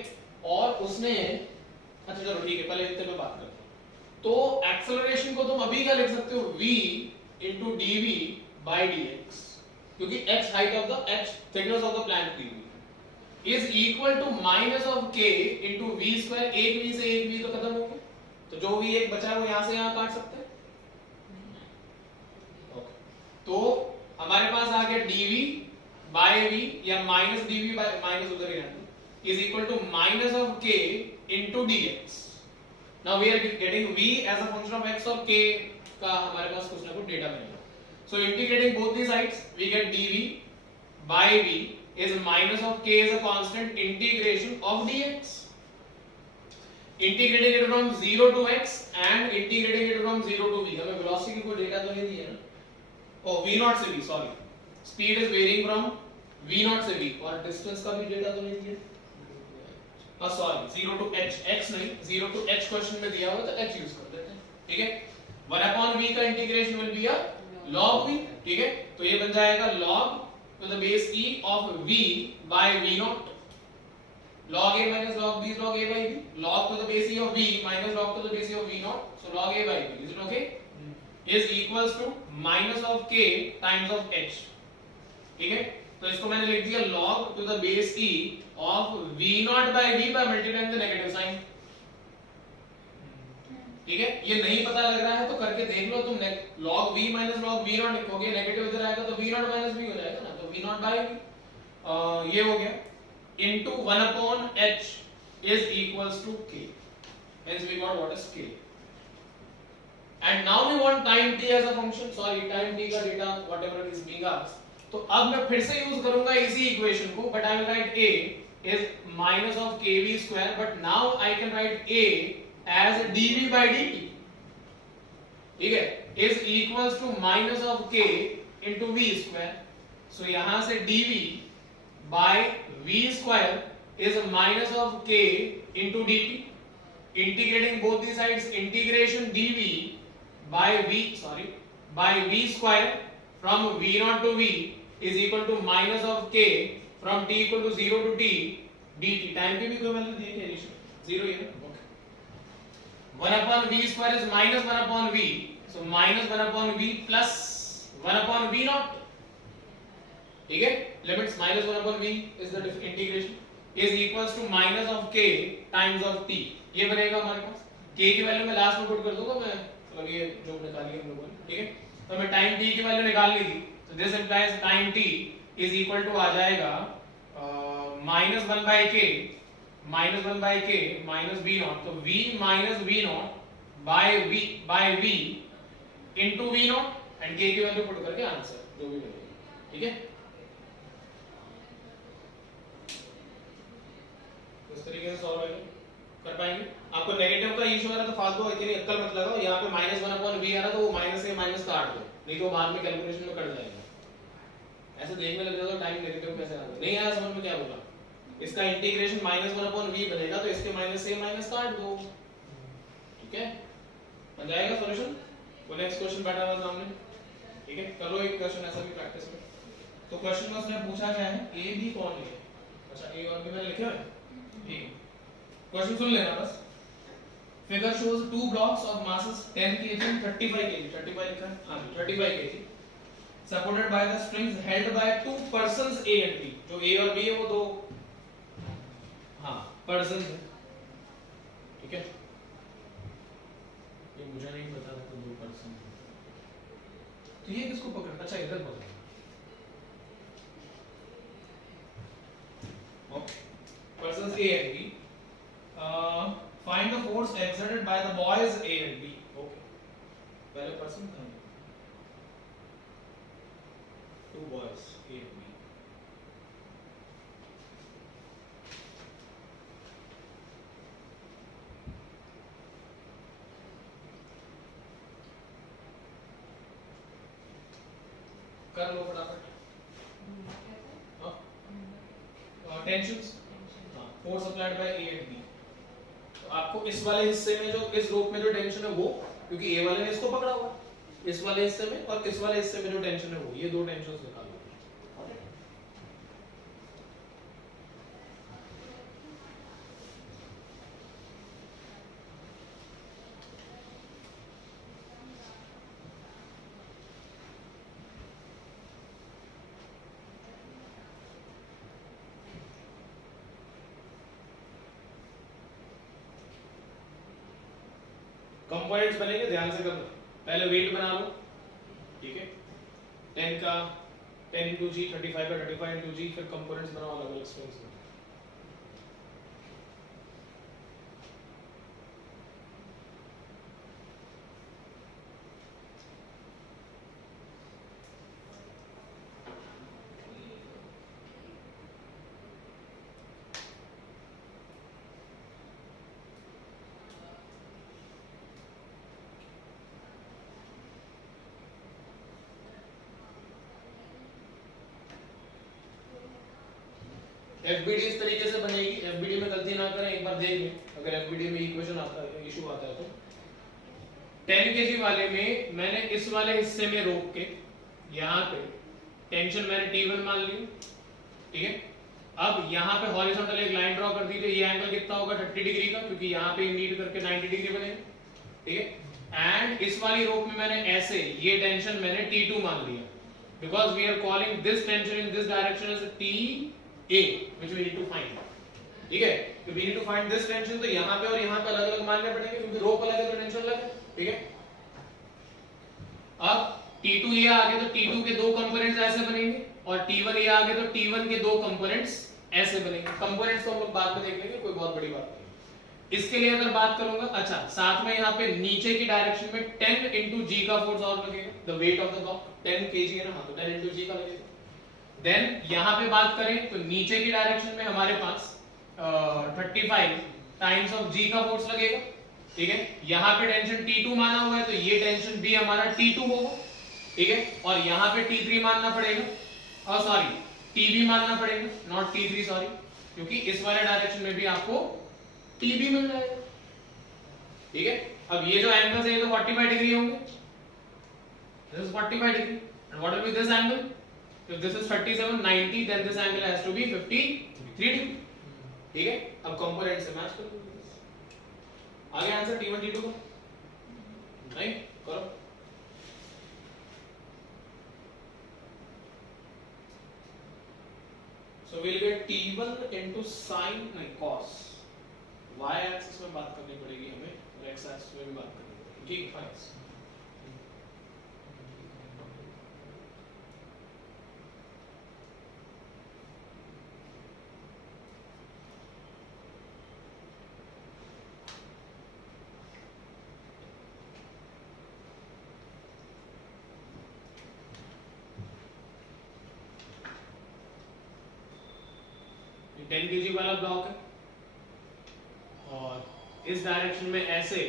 और उसने अच्छा चलो ठीक है, पहले इतने पे बात करते हैं। तो एक्सेलरेशन को तुम अभी क्या लिख सकते हो, v into dv by dx, क्योंकि h height of the h thickness of the plank dv is equal to minus of k into v square. एक v से एक v तो खत्म हो गया, तो जो v एक बचा है वो यहां से यहां काट सकते हैं। तो हमारे पास आ गया dv by v या माइनस dv by माइनस उधर ही रहता is equal to minus of k into dx। Now we are getting v as a function of x और k का हमारे पास कुछ ना कुछ डेटा मिलेगा। So integrating both the sides we get dv by v is minus of k as a constant integration of dx, integrating it from 0 to x and integrating it from 0 to v। हमें velocity की कोई data तो नहीं दिया ना, oh v naught से v, sorry speed is varying from v naught से v, और डिस्टेंस का भी डेटा तो नहीं दिया, हां सॉरी 0 टू h, x नहीं 0 टू h क्वेश्चन में दिया हुआ तो h यूज कर देते हैं, ठीक है। 1/v का integration will be a log v, ठीक है। तो ये बन जाएगा log to the base e of v by v naught, log a minus log b is log a by b, log to the base e of v minus log to the base e of v naught, so log a by b, is it okay? Is equals to minus of k times of h, ठीक है। तो इसको मैंने लिख दिया log to the base e of v naught by v by multiplying the negative sign, ठीक है। ये नहीं पता लग रहा है तो करके देख लो तुम, log v minus log v naught लिखोगे, नेगेटिव इधर आएगा तो v naught minus v हो जाएगा ना, तो v naught by v ये हो गया into 1 upon h is equals to k, hence we got what is k। and now we want time t as a function, sorry time t का data whatever is being asked, तो अब मैं फिर से use करूंगा इसी equation को, but I will write a is minus of kv square, but now I can write a as dv by dt, ठीक है, is equals to minus of k into v square। so यहां से dv by v square is minus of k into dt, integrating both the sides, integration dv by v square from v naught to v is equal to minus of k from t equal to 0 to t dt। Time पे भी कोई value दी है क्या? 0 ही है, okay. 1 upon v square is minus 1 upon v, so minus 1 upon v plus 1 upon v naught, ठीक है। Limits minus 1 upon v is the integration is equals to minus of k times of t, ये बनेगा हमारे पास। k की value मैं last में put कर दूंगा, मैं मतलब ये जो निकाली है हम लोगों ने, ठीक है। तो हमें टाइम t की वैल्यू निकालनी थी, तो this implies time t is equal to आ जाएगा minus 1 by k minus v naught, तो v minus v naught by v into v naught and k की वैल्यू पुट करके आंसर जो भी मिलेगा, ठीक है। इस तरीके से सॉल्व कर पाएंगे। आपको नेगेटिव का इशू आ रहा है तो फालतू इतनी अक्कल मत लगाओ, यहाँ पे माइनस 1 अपॉन v आ रहा तो वो माइनस से माइनस काट दो, नहीं तो बाद में कैलकुलेशन में कट जाएगा। ऐसे देखने लग जाओ तो टाइम नेगेटिव कैसे आ रहा है, नहीं आया समझ में क्या बोला। इसका इंटीग्रेशन माइनस 1 अपॉन v बनेगा तो इसके माइनस से माइनस काट दो, ठीक है, बन जाएगा सॉल्यूशन। वो नेक्स्ट क्वेश्चन बैठा हुआ सामने, ठीक है। करो एक क्वेश्चन ऐसा भी प्रैक्टिस में। तो क्वेश्चन में उसने पूछा क्या है, a b कौन है? अच्छा a और b मैंने लिखे हैं, ठीक। क्वेश्चन सुन लेना बस। Figure shows two blocks of masses 10 kg and 35 kg, 35 लिखा है, हां 35 kg, supported by the strings held by two persons a and b। जो a और b है वो दो हाँ पर्सन है, ठीक है। ये मुझे नहीं पता था तो दो पर्सन, तो ये किसको पकड़, अच्छा इधर पकड़, Okay. Persons A and B. Find the force exerted by the boys A and B. Okay. पहले person था. Two boys A and B. कर लो फटाफट. Tensions. Force applied by A and B. तो आपको इस वाले हिस्से में जो इस रोप में जो टेंशन है वो, क्योंकि ए वाले ने इसको पकड़ा हुआ, इस वाले हिस्से में और इस वाले हिस्से में जो टेंशन है वो, ये दो टेंशंस निकालो. कंपोनेंट्स बनेंगे, ध्यान से करना. पहले वेट बना लो, ठीक है. 10 का 10 into g, 35 का 35 into g, फिर कंपोनेंट्स बनाओ अलग अलग स्ट्रिंग्स में. FBD इस तरीके से बनेगी. FBD में गलती ना करें, एक बार देख लें. अगर FBD में इक्वेशन आता है, इशू आता है तो 10 kg वाले में मैंने इस वाले हिस्से में रोक के यहाँ पे टेंशन मैंने T1 मान ली, ठीक है. अब यहाँ पे हॉरिजॉन्टल एक लाइन ड्रॉ कर दीजिए. ये एंगल कितना होगा? 30 डिग्री का, क्योंकि यहाँ पे नीड करके 90 डिग्री बनेगा, ठीक है. एंड इस वाली रोप में मैंने ऐसे ये टेंशन मैंने T2 मान लिया, because we are calling this tension in this direction as TA, which we need to find. ठीक है. तो we need to find this tension. तो यहाँ पे और यहाँ पे अलग अलग मानने पड़ेंगे, क्योंकि रोप अलग है तो टेंशन अलग है, ठीक है. अब T2 ये आगे तो T2 के दो कंपोनेंट्स ऐसे बनेंगे, और T1 ये आगे तो T1 के दो कंपोनेंट्स ऐसे बनेंगे. कंपोनेंट्स तो हम लोग बाद में देख लेंगे, कोई बहुत बड़ी बात नहीं. इसके लिए अगर बात करूंगा, अच्छा साथ में यहाँ पे नीचे की डायरेक्शन में 10 into g का फोर्स और लगेगा. The weight of the block 10 kg है ना, हाँ, तो 10 into g का लगेगा. देन यहाँ पे बात करें तो नीचे की डायरेक्शन में हमारे पास 35 टाइम्स ऑफ g का फोर्स लगेगा, ठीक है. यहाँ पे टेंशन T2 माना हुआ है, तो ये टेंशन भी हमारा T2 होगा, ठीक है. और यहाँ पे T3 मानना पड़ेगा, और सॉरी TB मानना पड़ेगा, नॉट T3 सॉरी, क्योंकि इस वाले डायरेक्शन में भी आपको TB मिल जाएगा, ठीक है. अब ये जो एंगल्स है ये तो 45 डिग्री होंगे. This is 45 degree, and what will be this angle? If this is 37, 90, then this angle has to be 53 degree. ठीक है. अब कंपोनेंट से मैच कर दो. आगे आंसर T1 T2 का नहीं करो. So we'll get T1 into sin नहीं cos. Y axis में बात करनी पड़ेगी हमें, और x axis में भी बात करनी पड़ेगी. ठीक है. ये 10 kg वाला ब्लॉक है, और इस डायरेक्शन में ऐसे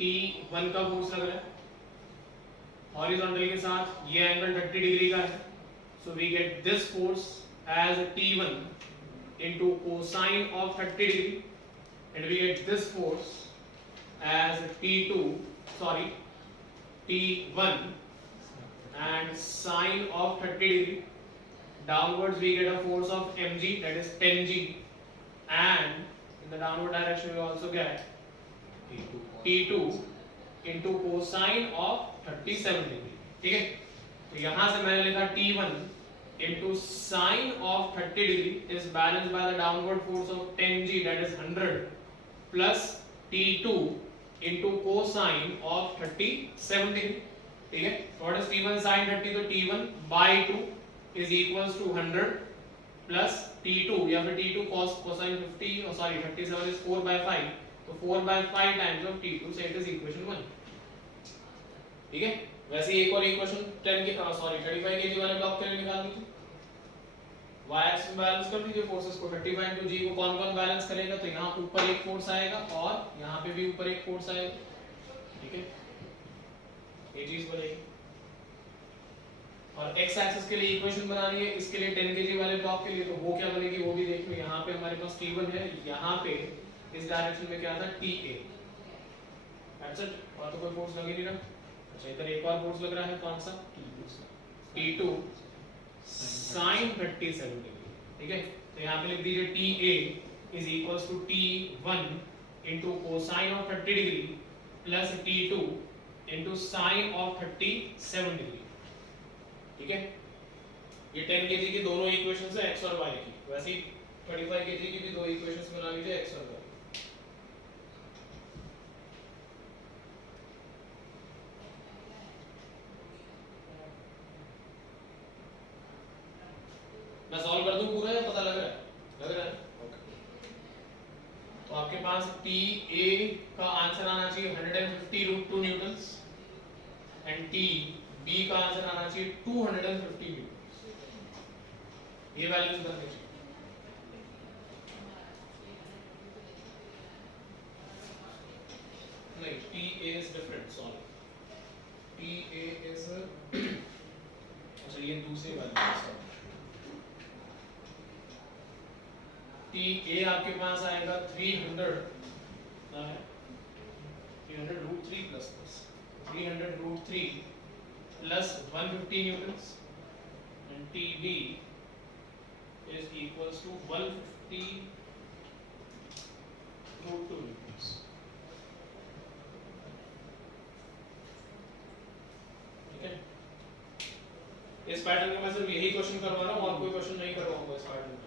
T1 का फोर्स लग रहा है हॉरिजॉन्टल के साथ. ये एंगल 30 डिग्री का है, so we get this force as T1 into cosine of 30 degree, and we get this force as T1 and sine of 30 degree. Downwards we get a force of mg, that is 10g, and in the downward direction we also get T2 into cosine of 37 degree. ठीक है. तो यहाँ से मैंने लिखा T1 into sine of 30 degree is balanced by the downward force of 10g, that is 100, plus T2 into cosine of 37 degree. ठीक है. What is T1 sin 30? तो T1 by 2 is equals to 100 plus t2 या फिर t2 cos cosine 50 और sorry 37 is 4/5, तो 4/5 times of t2 से it is equation 1। ठीक है, वैसे ही एक और इक्वेशन 10 के सॉरी 35 kg वाले ब्लॉक के लिए निकाल दीजिए। y एक्सिस में बैलेंस कर दीजिए फोर्सेस को, 35 into g को कौन कौन बैलेंस करेगा, तो यहाँ ऊपर एक फोर्स आएगा और यहाँ पे भी ऊपर एक फोर्स आएगा। ठीक है, ये चीज बनेगी। और x एक्सिस के लिए इक्वेशन बनानी है इसके लिए 10 kg वाले ब्लॉक के लिए, तो वो क्या बनेगी वो भी देख लो। यहाँ पे हमारे पास t1 है, यहाँ पे इस डायरेक्शन में क्या था ta, दैट्स इट, और तो कोई फोर्स लग ही नहीं रहा। अच्छा, इधर एक और फोर्स लग रहा है, कौन सा, t2 sin 37 डिग्री। ठीक है, तो यहाँ पे लिख दीजिए ta is equals to t1 into cosine of 30 degree plus t2 into sine of 37 degree. ठीक है, ये 10 kg की दोनों इक्वेशंस है x और y की, वैसे ही 35 kg की भी दो इक्वेशंस बना लीजिए x और y। मैं सॉल्व कर दूं पूरा या पता लग रहा है, लग रहा है? ओके, तो आपके पास TA का आंसर आना चाहिए 150√2 न्यूटन्स एंड TB का आंसर आना चाहिए 250 न्यूटन्स। ये वैल्यूज बनने चाहिए। नहीं, TA is different, sorry, TA is अच्छा ये दूसरी वैल्यू है, सॉरी। TA आपके पास आएगा 300 है, 300√3 plus 300√3 plus 150 newtons and TB is equals to 150√2 newtons. ठीक है, इस पैटर्न में मैं सिर्फ यही क्वेश्चन करवा रहा हूँ और कोई क्वेश्चन नहीं करवाऊंगा इस पैटर्न में।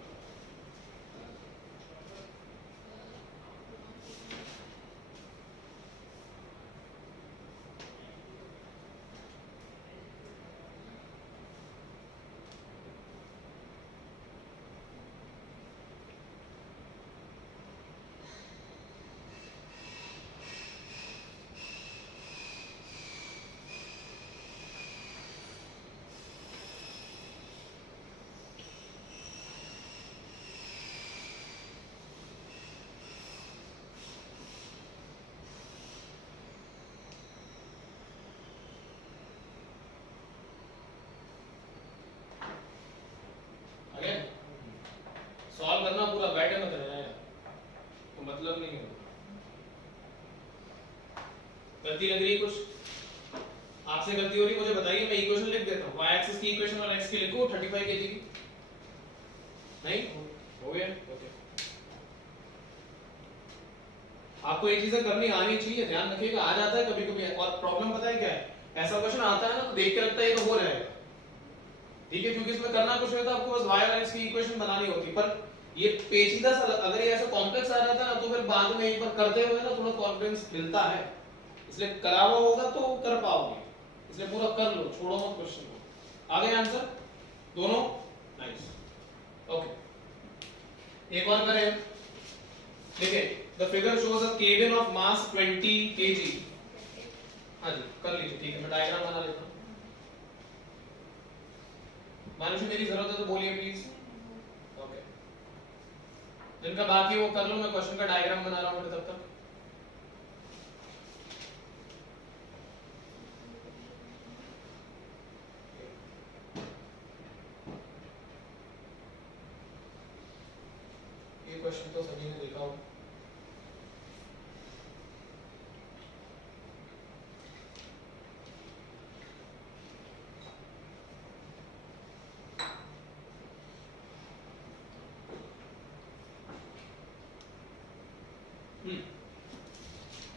सॉल्व करना पूरा, बैठे मत रहना यार, तो मतलब नहीं है। गलती लग रही है कुछ, आपसे गलती हो रही है मुझे बताइए, मैं इक्वेशन लिख देता हूँ। y एक्सिस की इक्वेशन और x की लिखो 35 kg की, नहीं हो गया? ओके, आपको ये चीजें करनी आनी चाहिए, ध्यान रखिएगा। आ जाता है कभी कभी, और प्रॉब्लम पता है क्या है, ऐसा क्वेश्चन आता है ना तो देख के लगता है ये तो हो जाएगा। ठीक है, क्योंकि इसमें करना कुछ नहीं होता, आपको बस y और x की इक्वेशन बनानी होती, पर ये पेचीदा सा, अगर ये ऐसा कॉम्प्लेक्स आ जाता है ना तो फिर बाद में एक बार करते हुए ना थोड़ा कॉन्फिडेंस मिलता है, इसलिए करा हुआ होगा तो कर पाओगे, इसलिए पूरा कर लो, छोड़ो मत क्वेश्चन को। आ गए आंसर दोनों? Nice, okay. एक और करें, देखिए the figure shows a cabin of mass 20 kg। हाँ जी कर लीजिए, ठीक है, मैं डायग्राम बना लेता हूँ। मानुषी मेरी जरूरत है तो बोलिए प्लीज। ओके, जिनका बाकी वो कर लो, मैं क्वेश्चन का डायग्राम बना रहा हूँ तब तक। ये क्वेश्चन तो सभी ने देखा होगा।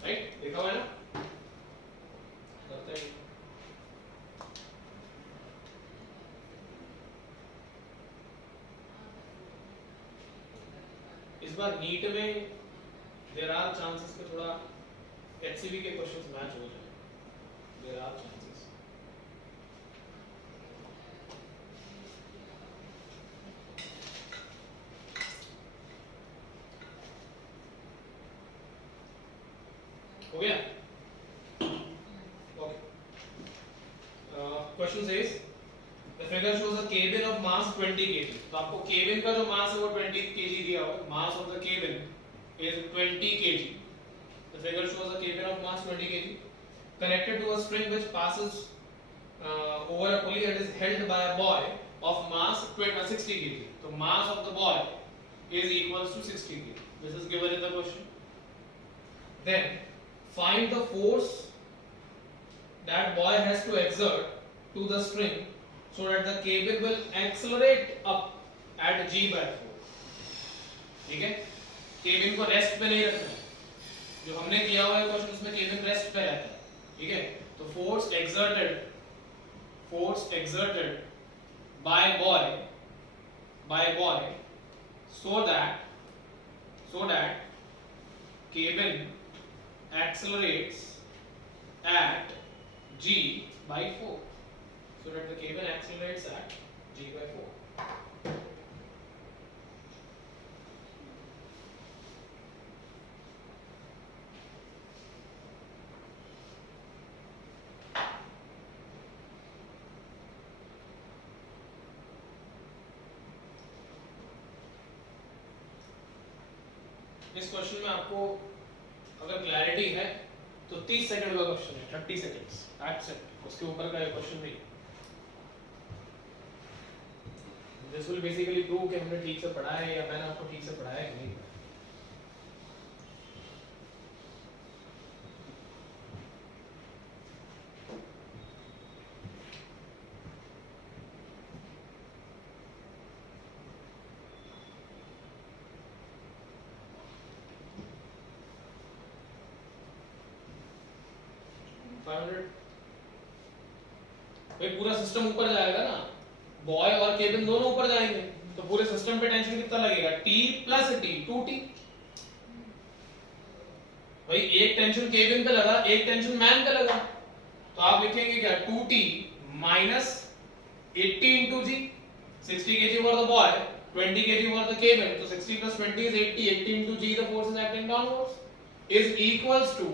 राइट, देखा हुआ है ना, करते हैं। इस बार नीट में देयर आर चांसेस कि थोड़ा एचसीबी के क्वेश्चंस मैच हो जाए, देयर आर चांसेस। हो गया? Okay. Question says the figure shows a cabin of mass 20 kg. तो आपको केबिन का जो मास है वो 20 kg दिया हुआ है. Mass of the cabin is 20 kg. The figure shows a cabin of mass 20 kg connected to a spring which passes over a pulley and is held by a boy of mass 60 kg. So mass of the boy is equals to 60 kg. This is given in the question. Then find the force that boy has to exert to the string so that the cable will accelerate up at g by 4. ठीक है? Cabin को rest पे नहीं रखना है. जो हमने किया हुआ है क्वेश्चन उसमें केबिन रेस्ट पे रहता है. ठीक है? तो force exerted by boy so that cabin accelerates at g by 4. So that the cabin accelerates at g by 4. इस क्वेश्चन में आपको अगर क्लैरिटी है तो 30 सेकंड का क्वेश्चन है. 30 सेकंड्स दैट्स इट. उसके ऊपर का ये क्वेश्चन नहीं. दिस विल बेसिकली प्रूव कि हमने ठीक से पढ़ा है या मैंने आपको ठीक से पढ़ाया है नहीं. भाई पूरा सिस्टम ऊपर जाएगा ना. बॉय और केबिन दोनों ऊपर जाएंगे तो पूरे सिस्टम पे टेंशन कितना लगेगा? T plus T 2T. भाई एक टेंशन केबिन पे लगा, एक टेंशन मैन पे लगा, तो आप लिखेंगे क्या? 2T minus 80 into G. 60 kg for the boy, 20 kg for the cabin. So 60 plus 20 is 80. 80 into G, the force is acting downwards, is equals to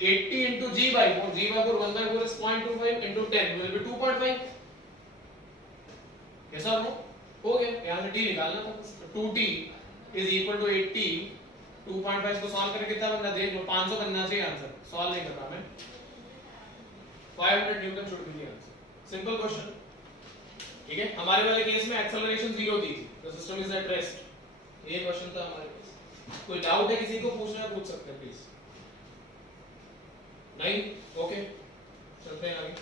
80 into G by 4. G by 4, 1 by 4 is 0.25 into 10 will be 2.5. Yes or no? हो गया. यहाँ से T निकालना था. 2T is equal to 80. 2.5 को solve करके कितना बनना? देख लो, 500 बनना चाहिए आंसर. सॉल्व नहीं कर रहा मैं. 500 Newton should be the answer. Simple question. ठीक है? हमारे वाले केस में एक्सेलरेशन 0 दी थी. The system is at rest. ये क्वेश्चन था हमारे पास. कोई डाउट है किसी को? पूछना है, पूछ सकते हैं प्लीज. नहीं? ओके, चलते हैं आगे.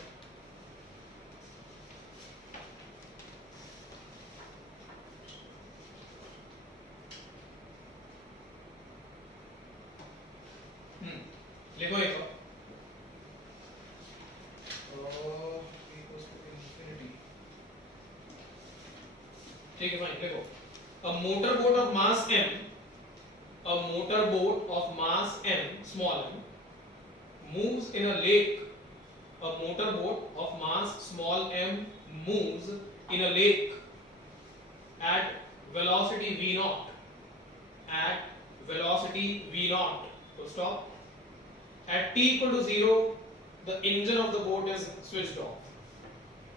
लिखो एक और. ठीक है, फाइन. लिखो. A motorboat of mass m, a motorboat of mass m, small m, moves in a lake. A motorboat of mass small m moves in a lake at velocity v naught. At velocity v naught. So stop. At t equal to 0, the engine of the boat is switched off.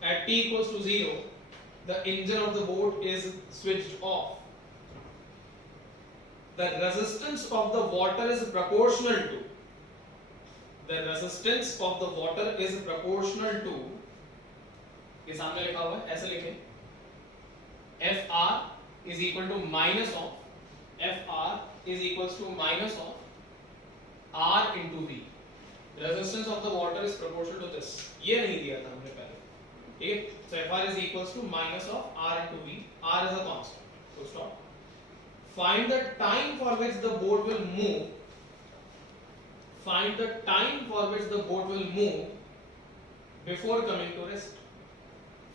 At t equals to 0, the engine of the boat is switched off. The resistance of the water is proportional to. The resistance of the water is proportional to. ये सामने लिखा हुआ है, ऐसे लिखें. Fr is equal to minus of. Fr is equals to minus of R into V. The resistance of the water is proportional to this. ये नहीं दिया था हमने पहले. ठीक है? So Fr is equals to minus of R into V. R is a constant. So stop. Find the time for which the boat will move. Find the time for which the boat will move before coming to rest.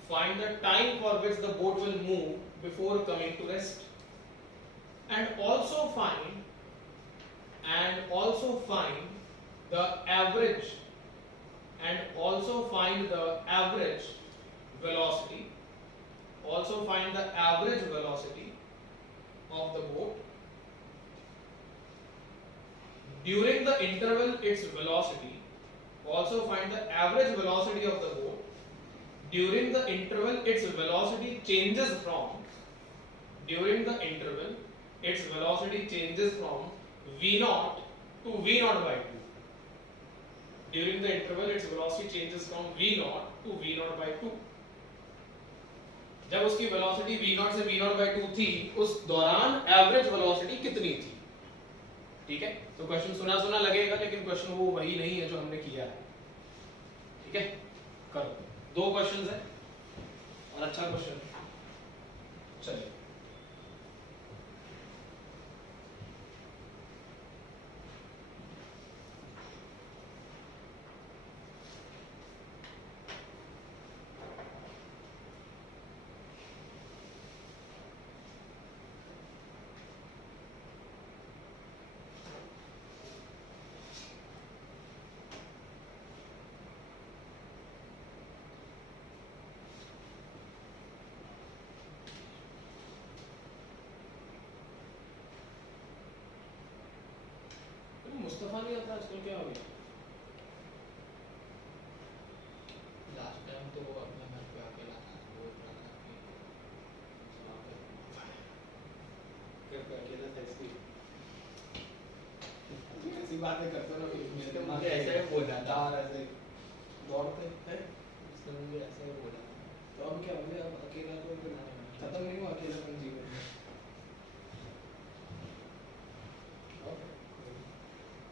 Find the time for which the boat will move before coming to rest. And also find the average velocity. Also find the average velocity of the boat during the interval its velocity, also find the average velocity of the boat during the interval its velocity changes from v0 to v0 by 2. During the interval its velocity changes from v0 to v0 by 2. जब उसकी velocity v0 से v0 by 2 थी, उस दौरान average velocity कितनी थी? ठीक है, तो क्वेश्चन सुना सुना लगेगा, लेकिन क्वेश्चन वो वही नहीं है जो हमने किया है. ठीक है, करो. 2 क्वेश्चंस है और अच्छा क्वेश्चन. चलिए, मुस्तफा नहीं आता आजकल, क्या हो गया? लास्ट टाइम तो वो अपने घर पे अकेला था, बोल रहा था कि घर पे अकेला था इसलिए ऐसी बातें करते हो ना, उसने मुझे ऐसे ही बोला था और ऐसे दौड़ते हैं. उसने मुझे ऐसे ही बोला था. तो अब क्या हो गया? अब अकेला तो खत्म नहीं हुआ अकेलापन जीवन में.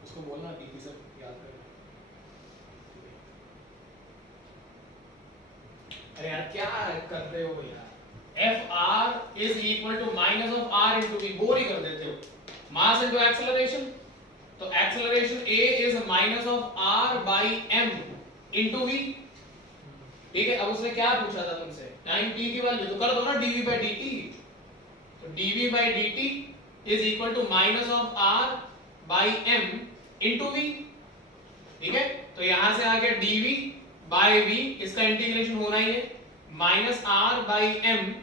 उसको बोलना डीपी से याद कर. अरे यार क्या कर रहे हो यार? F R is equal to minus of R into V. Bore ही कर देते हो. मास इनटू एक्सेलरेशन, तो acceleration A is minus of are by M into V. ठीक है, अब उसने क्या पूछा था तुमसे? टाइम t की वैल्यू, तो कर दो ना dv by dt. तो dv by dt is equal to minus of are by M into v. ठीक है, तो यहां से आ गया dv बाय v, इसका इंटीग्रेशन होना ही है. Minus r by m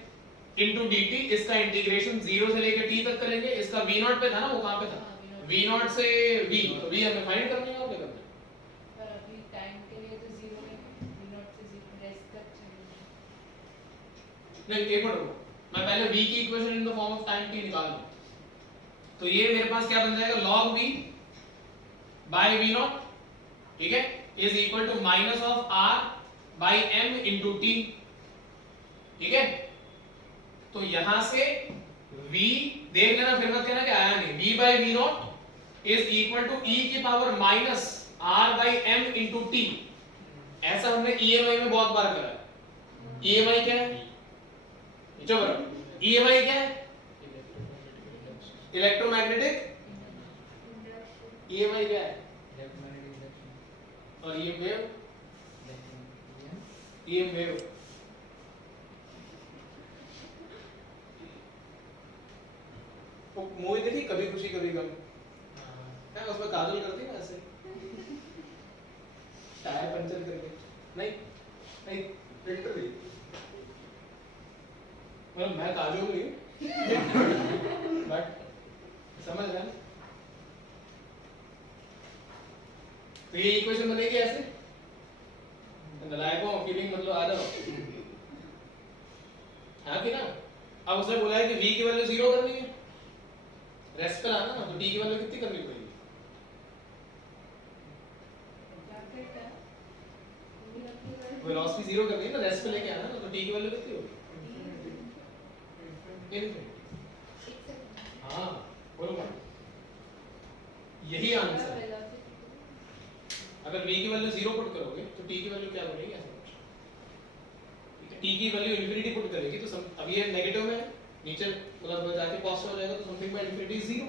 into dt, इसका इंटीग्रेशन 0 से लेकर t तक करेंगे. इसका v0 पे था ना, वो कहां पे था? v0 से v, तो v हमें फाइंड करना है और क्या करना है? पर अभी टाइम के लिए तो 0 है, v0 से 0 रेस्ट तक चलेगा. नहीं, एक मिनट रुको, मैं पहले v की equation in the form of time t निकाल लूं. तो ये मेरे पास क्या बन जाएगा? log v बाय v0, ठीक है, is equal to minus of r by m into t. ठीक है, तो यहां से v देख लेना, फिर मत कहना कि आया नहीं. v by v0 is equal to e की power minus r by m into t. ऐसा हमने EMI में बहुत बार करा है. EMI क्या है? चलो, EMI क्या है? इलेक्ट्रोमैग्नेटिक. EMI क्या है? और ये वेव, EM वेव. वो मूवी देखी कभी खुशी कभी गम? है, उसमें काजल करती है ना ऐसे टायर पंचर करके. नहीं नहीं, लिटरली मतलब मैं काजल नहीं बट समझ रहे हैं. तो ये इक्वेशन बनेगी ऐसे. नलायकों फीलिंग मतलब आ जाओ. हाँ कि ना? अब उसने बोला है कि v की वैल्यू 0 करनी है, रेस्ट पे लाना ना, तो t की वैल्यू कितनी करनी पड़ेगी? वेलोसिटी 0 करनी है ना, रेस्ट पे लेके आना ना, तो t की वैल्यू कितनी होगी? हाँ बोलो, यही आंसर है. अगर v की वैल्यू 0 पुट करोगे तो t की वैल्यू क्या बनेगी? ऐसा कुछ. ठीक है, t की वैल्यू इंफिनिटी पुट करेगी तो अब ये नेगेटिव में है, नीचे मतलब जाके पॉजिटिव हो जाएगा, तो something bye infinity is 0.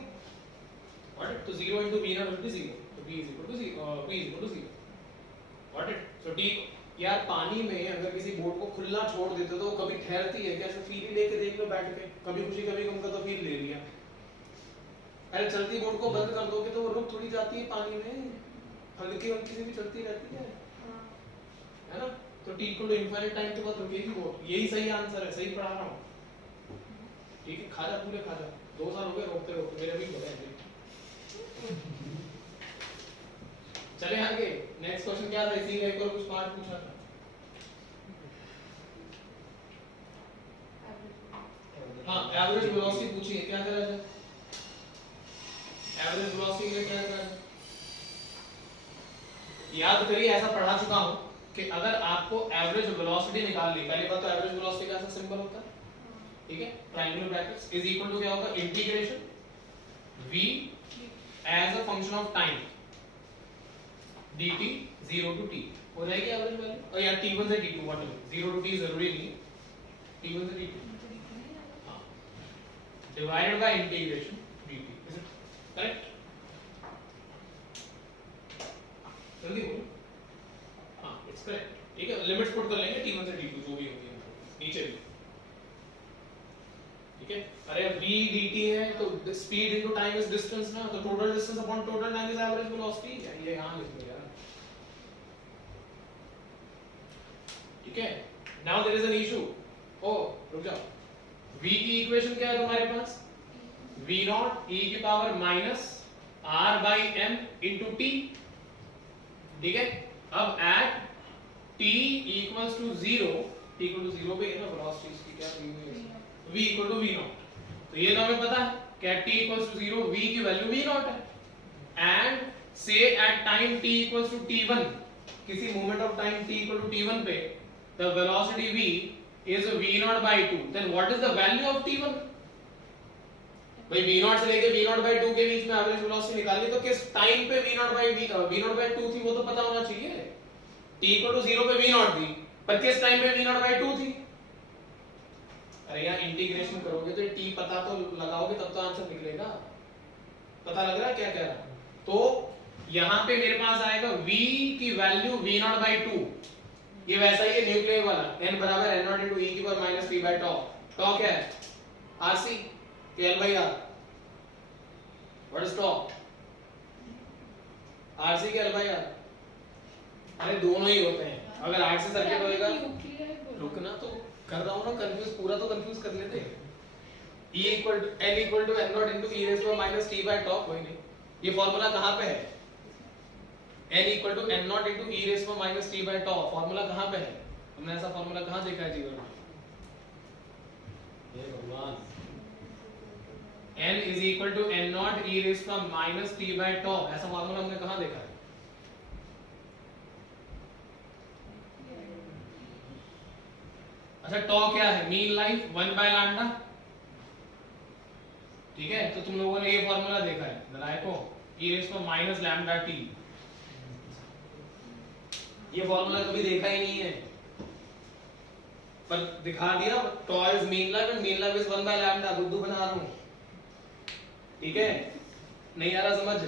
What it? तो 0 into v0 will be 0, तो v is equal to 0, v is equal to 0. What it? so t. यार पानी में अगर किसी बोट को खुला छोड़ देते तो वो कभी ठहरती है क्या? फील ही लेके देख लो बैठ के, कभी खुशी कभी गम का तो फील ले लिया. अरे चलती बोट को बंद कर दोगे तो वो रुक थोड़ी जाती है पानी में, हल्की हल्की से भी चलती रहती है ना. तो t को इनफाइनाइट टाइम के बाद रुकेगी वो. यही सही आंसर है, सही पढ़ा रहा हूं. ठीक है, खा जा पूरे खा जा. 2 साल हो गए रोकते रोकते, मेरे भी हो गए. चले आगे। नेक्स्ट क्वेश्चन क्या था, इसी का एक और कुछ पार्ट पूछा था। हाँ, एवरेज वेलोसिटी पूछी है, क्या करा जाए? एवरेज वेलोसिटी के लिए क्या करा जाए? याद करिए, ऐसा पढ़ा चुका हूं कि अगर आपको एवरेज वेलोसिटी निकालनी, पहली बात तो एवरेज वेलोसिटी का ऐसा सिंबल होता है, ठीक है, triangular brackets is equal to क्या होगा, integration v as a function of time dt 0 to t हो जाएगी एवरेज वैल्यू। और यार t1 से t2 व्हाटएवर, 0 to t जरूरी नहीं है, t1 से t2 हां divided by integration dt, is it correct? जल्दी बोलो। हां इट्स करेक्ट, ठीक है, लिमिट्स पुट कर लेंगे t1 से t2 जो भी होगी नीचे भी, ठीक है। अरे v dt है तो speed into time is distance ना, तो total distance upon total time is average velocity, ये यहां लिख लो यार, ठीक है। Now there is an issue, ओ रुक जाओ, v की इक्वेशन क्या है तुम्हारे पास, v नॉट e की power minus r by m into t, ठीक है। अब एट t equals to 0, t equal to 0 पे ना वेलोसिटी की क्या दी हुई है, v equal to v naught, तो ये तो हमें पता है कि t equals to 0 v की वैल्यू v naught है, एंड से at time t equals to t1, किसी moment of time t equal to t1 पे the velocity v is v naught by 2, then what is the value of t1? भाई v naught से लेके v naught by 2 के बीच में average velocity निकालनी, तो किस टाइम पे v naught by 2 थी वो तो पता होना चाहिए। t equal to 0 पे v naught थी, पर किस टाइम पे v naught by 2 थी? अरे यार इंटीग्रेशन करोगे तो t पता तो लगाओगे तब तो आंसर निकलेगा, पता लग रहा है क्या कह रहा है? तो यहां पे मेरे पास आएगा v की वैल्यू v naught by 2, ये वैसा ही है न्यूक्लियर वाला, n बराबर n naught into e की power minus t by tau, tau क्या है, rc के l by r, what is tau, rc के l by r, अरे दोनों ही होते हैं, अगर r से सर्किट होएगा, रुकना तो कर रहा हूं ना, कंफ्यूज पूरा तो कंफ्यूज कर लेते हैं, e equal to n equal to n naught into e raised to minus t by tau, कोई नहीं, ये फार्मूला कहां पे है, n equal to n naught into e raised to minus t by tau, formula कहां पे है, हमने ऐसा फार्मूला कहां देखा है जीवन में, हे भगवान, n is equal to n naught e raised to minus t by tau, ऐसा फार्मूला हमने कहां देखा है? अच्छा tau क्या है, मीन लाइफ 1 by lambda, ठीक है, तो तुम लोगों ने ये फार्मूला देखा है, देखो e raised to minus lambda t, ये फार्मूला कभी देखा ही नहीं है, पर दिखा दिया, tau is mean life and mean life is 1 by lambda, बुद्धू बना रहा हूं, ठीक है, नहीं आ रहा समझ?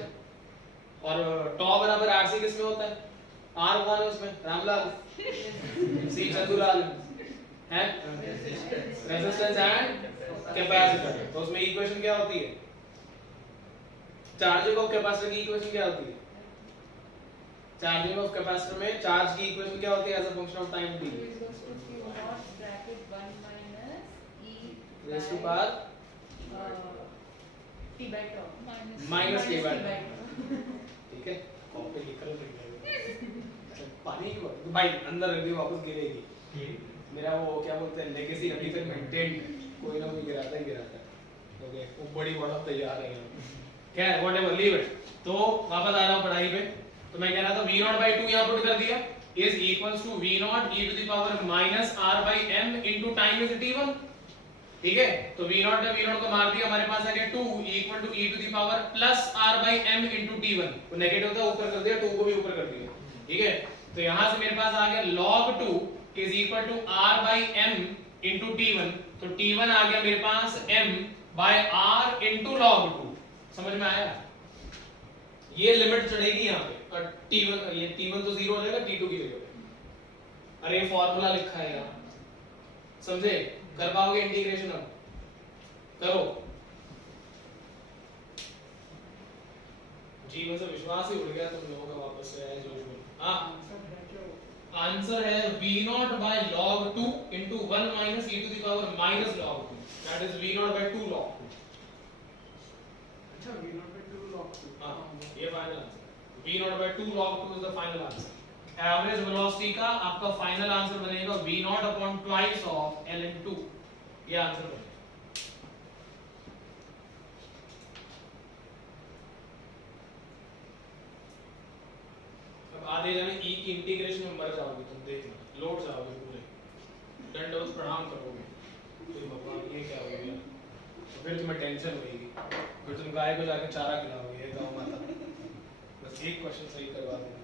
और tau बराबर rc किसमें होता है, r कौन है उसमें, रामलाल, c चंदूलाल है, रेजिस्टेंस एंड कैपेसिटर, तो उसमें इक्वेशन क्या होती है, चार्जिंग ऑफ कैपेसिटर की इक्वेशन क्या होती है, चार्जिंग ऑफ कैपेसिटर में चार्ज की इक्वेशन क्या होती है as a function of time t raise to power t by tau minus t by tau, ठीक है, कॉपी लिख कर अच्छा पानी की बात भाई अंदर रख दी, वापस गिरेगी, मेरा वो क्या बोलते हैं लेगेसी अभी तक मेंटेन, कोई ना कोई गिराता ही गिराता है, ओके वो बड़ी बड़ा तैयार है, खैर व्हाटएवर लीव इट। तो वापस आ रहा हूं पढ़ाई पे, तो मैं कह रहा था v naught by 2 यहां पुट कर दिया, is equals to v naught e to the power minus r by m into time is t1, ठीक है, तो v naught ने v naught को मार दिया, हमारे पास आ गया 2 equal to e to the power plus r by m into t1, तो नेगेटिव था ऊपर कर दिया, 2 को भी ऊपर कर दिया, ठीक है, तो यहां से मेरे पास आ गया log 2 is equal to r by m into t1, तो t1 आ गया मेरे पास m by r into log 2, समझ में आया? ये लिमिट चढ़ेगी यहाँ पे, और t1 ये t1 तो 0 हो जाएगा t2 की जगह पे, अरे फॉर्मूला लिखा है यहाँ, समझे? कर पाओगे इंटीग्रेशन? अब करो, जीवन से विश्वास ही उड़ गया तुम लोगों का वापस से एज यूजुअल। हाँ आंसर है v naught by log 2 into 1 minus e to the power minus log 2, that is v naught by 2 log 2। अच्छा v naught by 2 log 2, हाँ ये final answer, v naught by 2 log 2 is the final answer. Average velocity का आपका final answer बनेगा v naught upon twice of ln2, ये answer बनेगा। अब आधे जाने e की इंटीग्रेशन में मर जाओगे तुम, देखना लौट जाओगे पूरे, दंडवत प्रणाम करोगे, फिर भगवान ये क्या हो गया, फिर तुम्हें टेंशन होगी, फिर तुम गाय को जाके चारा खिलाओगे, ये गाँव माता, बस एक क्वेश्चन सही करवा देना,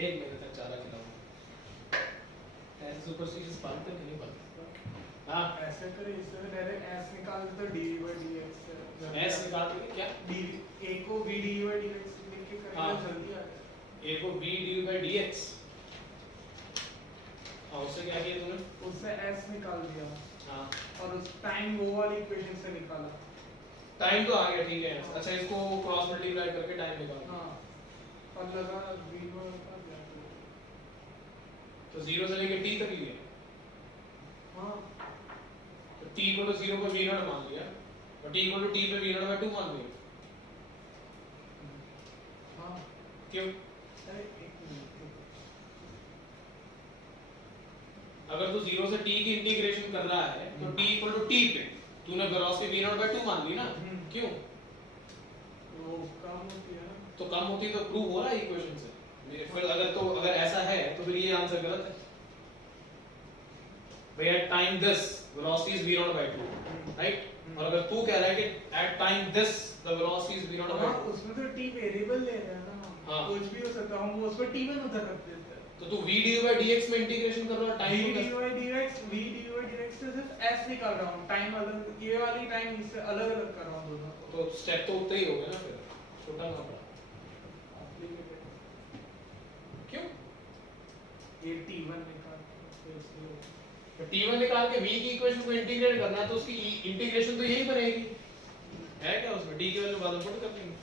1 महीने तक चारा खिलाओगे। ऐसे सुपरस्टिशियस पालते नहीं पालते। हाँ ऐसे करें, इससे डायरेक्ट s निकाल दे तो dv/dx s निकाल के क्या dv a को v dv/dx लिख के करेंगे हाँ। तो जल्दी आ जाएगा। a को v dv/dx, हाँ उससे क्या किया तुमने, उससे s निकाल दिया हाँ और उस टाइम वो वाली इक्वेशन से निकाला। टाइम तो आ गया, ठीक है। अच्छा इसको क्रॉस मल्टीप्लाई करके टाइम निकालो, हाँ और लगा v का तो 0 से लेके t तक लिया, हाँ तो t को तो 0 पे v naught मान लिया और t को तो t पे v naught by 2 मान लिया, हाँ। क्यों? अरे एक मिनट, अगर तू 0 से t की इंटीग्रेशन कर रहा है तो t इक्वल टू t पे तूने वेलोसिटी v naught by 2 मान ली ना, क्यों? वो कम होती है ना। तो कम होती तो प्रूव हो रहा है इक्वेशन से, फिर अगर ऐसा है तो फिर ये आंसर गलत है भैया। Time this velocity is v naught by 2, right? और अगर तू कह रहा है कि at time this the velocity is v naught by हाँ 2, उसमें तो t वेरिएबल ले रहे हैं ना, हाँ। कुछ भी हो सकता है, हम वो उसमें t1 उधर रख देते हैं। तो तू v dv/dx में इंटीग्रेशन कर रहा है, टाइम v dv/dx से सिर्फ s निकाल रहा हूँ, टाइम अलग, ये वाली टाइम इससे अलग अलग कर रहा हूँ दोनों को। तो स्टेप तो उतना ही हो गया ना, फिर छोटा ना पड़ा, क्यों? ये t1 निकाल फिर इसलिए तो t1 निकाल के v की इक्वेशन को इंटीग्रेट करना है तो उसकी इंटीग्रेशन तो यही बनेगी, है क्या उसमें t की वैल्यू बाद में पुट कर देंगे।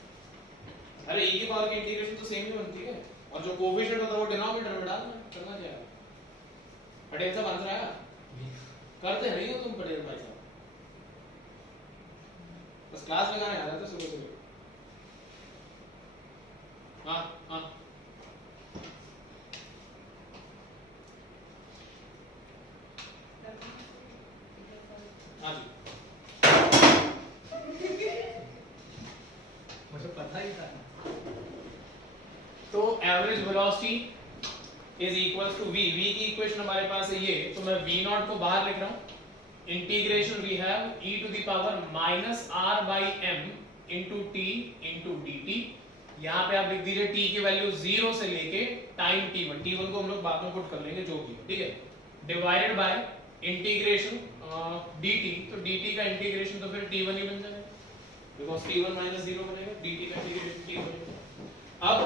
अरे e की पावर की इंटीग्रेशन तो सेम ही बनती है और जो कोएफिशिएंट होता है वो डिनोमिनेटर में डालना, करना क्या है। पटेल साहब आंसर आया? करते नहीं हो तुम पटेल भाई साहब, बस क्लास लगाने आ रहा था सुबह सुबह। हाँ हाँ हाँ जी, मुझे पता ही था। तो average velocity is equals to v, v की इक्वेशन हमारे पास है ये, तो मैं v naught को बाहर लिख रहा हूं, integration we have e to the power minus r by m into t into dt। यहाँ पे आप लिख दीजिए t की वैल्यू 0 से लेके टाइम t1 को हम लोग बाद में पुट कर लेंगे जो भी हो, ठीक है, डिवाइडेड बाय इंटीग्रेशन dt, तो dt का इंटीग्रेशन तो फिर t1 ही बन जाएगा बिकॉज़ t1 माइनस 0 बनेगा, dt का इंटीग्रेशन t बनेगा। अब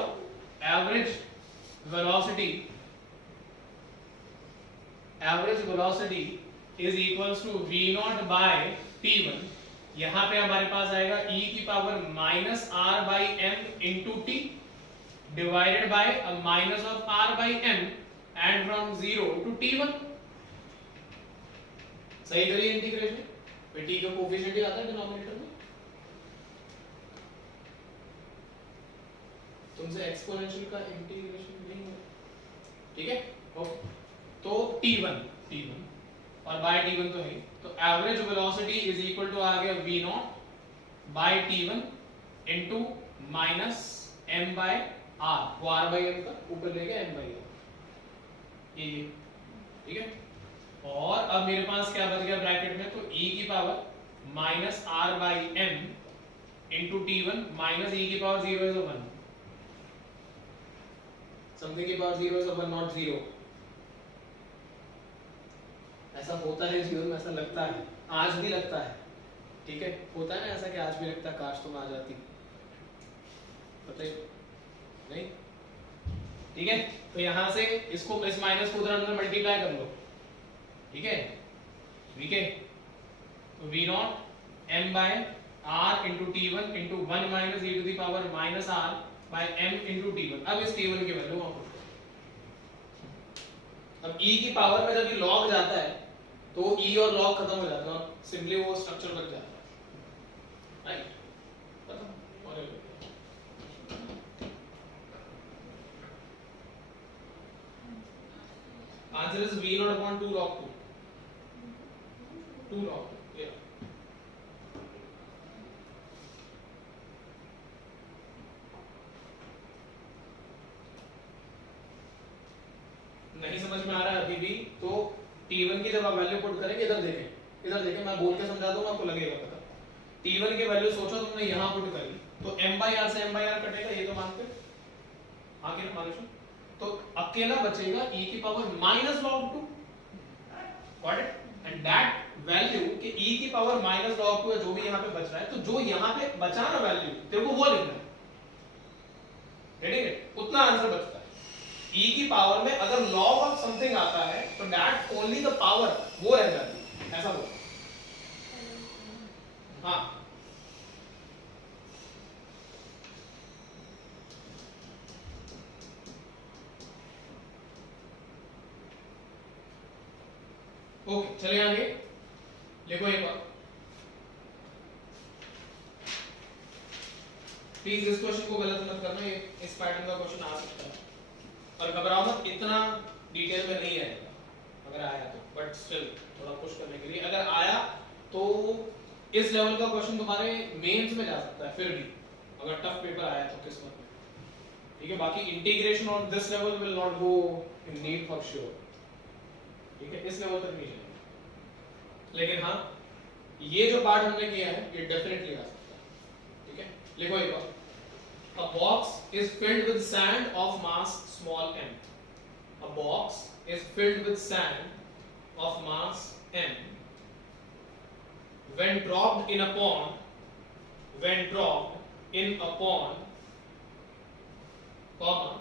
average velocity is equals to v naught by t1, यहाँ पे हमारे पास आएगा e की power minus r by m into t divided by minus of r by m and from 0 to t1। सही करिए इंटीग्रेशन, फिर t का कोएफिशिएंट ही आता है डिनोमिनेटर में, तुमसे एक्सपोनेंशियल का इंटीग्रेशन नहीं हुआ, ठीक है, ओके। तो t1 और बाय t1 तो है, तो average velocity is equal to आ गया v naught by t1 into minus m by r, वो r बाय m का ऊपर ले गया m बाय r, ये ठीक है। और अब मेरे पास क्या बच गया ब्रैकेट में, तो e की power minus r by m into t1 minus e की पावर 0 इज 1, समथिंग की पावर 0 इज 1 नॉट 0। ऐसा होता है जीवन में, ऐसा लगता है, आज भी लगता है, ठीक है, होता है ना ऐसा कि आज भी लगता है काश तुम आ जाती, पता ही नहीं, ठीक है। तो यहां से इसको इस माइनस को उधर अंदर मल्टीप्लाई कर लो, ठीक है, ठीक है, तो v naught m by r into t1 into 1 minus e to the power minus r by m into t1। अब इस t1 की वैल्यू वहां पुट करो। अब e की पावर में जब ये log जाता है तो e और log खत्म हो जाता है और सिंपली वो स्ट्रक्चर बच जाता है, राइट, खत्म। और answer is v not upon 2 log 2, 2 log 2, yeah. नहीं समझ में आ रहा है अभी भी तो t1 की जब आप वैल्यू पुट करेंगे, इधर देखें, मैं बोल के समझा दूंगा, आपको लगेगा पता। t1 की वैल्यू सोचो तुमने यहां पुट करी तो m/r से m/r कटेगा, ये तो मानते हैं हां कि ना, तो अकेला बचेगा e की power minus log 2, got it, and that value कि e की पावर माइनस log 2 है जो भी यहां पे बच रहा है, तो जो यहां पे बचा ना वैल्यू तेरे को वो लिखना है, रेडी है, उतना आंसर बचता है। e की पावर में अगर log ऑफ समथिंग आता है तो दैट ओनली द पावर, वो है वैल्यू, ऐसा बोलो। हाँ ओके, चलिए आगे लिखो एक बार प्लीज, इस क्वेश्चन को गलत मत करना, ये इस पैटर्न का क्वेश्चन आ सकता है, और घबराओ मत, इतना डिटेल में नहीं आएगा अगर आया तो, बट स्टिल थोड़ा पुश करने के लिए, अगर आया तो इस लेवल का क्वेश्चन तुम्हारे मेंस में जा सकता है, फिर भी अगर टफ पेपर आया तो किस्मत में, ठीक है। बाकी integration on this level will not go in need for sure, ठीक है, इस लेवल तक नहीं जाएगा, लेकिन हाँ ये जो पार्ट हमने किया है ये डेफिनेटली आ सकता है, ठीक है। लिखो एक बार, a box is filled with sand of mass small m, a box is filled with sand of mass m, when dropped in a pond, comma,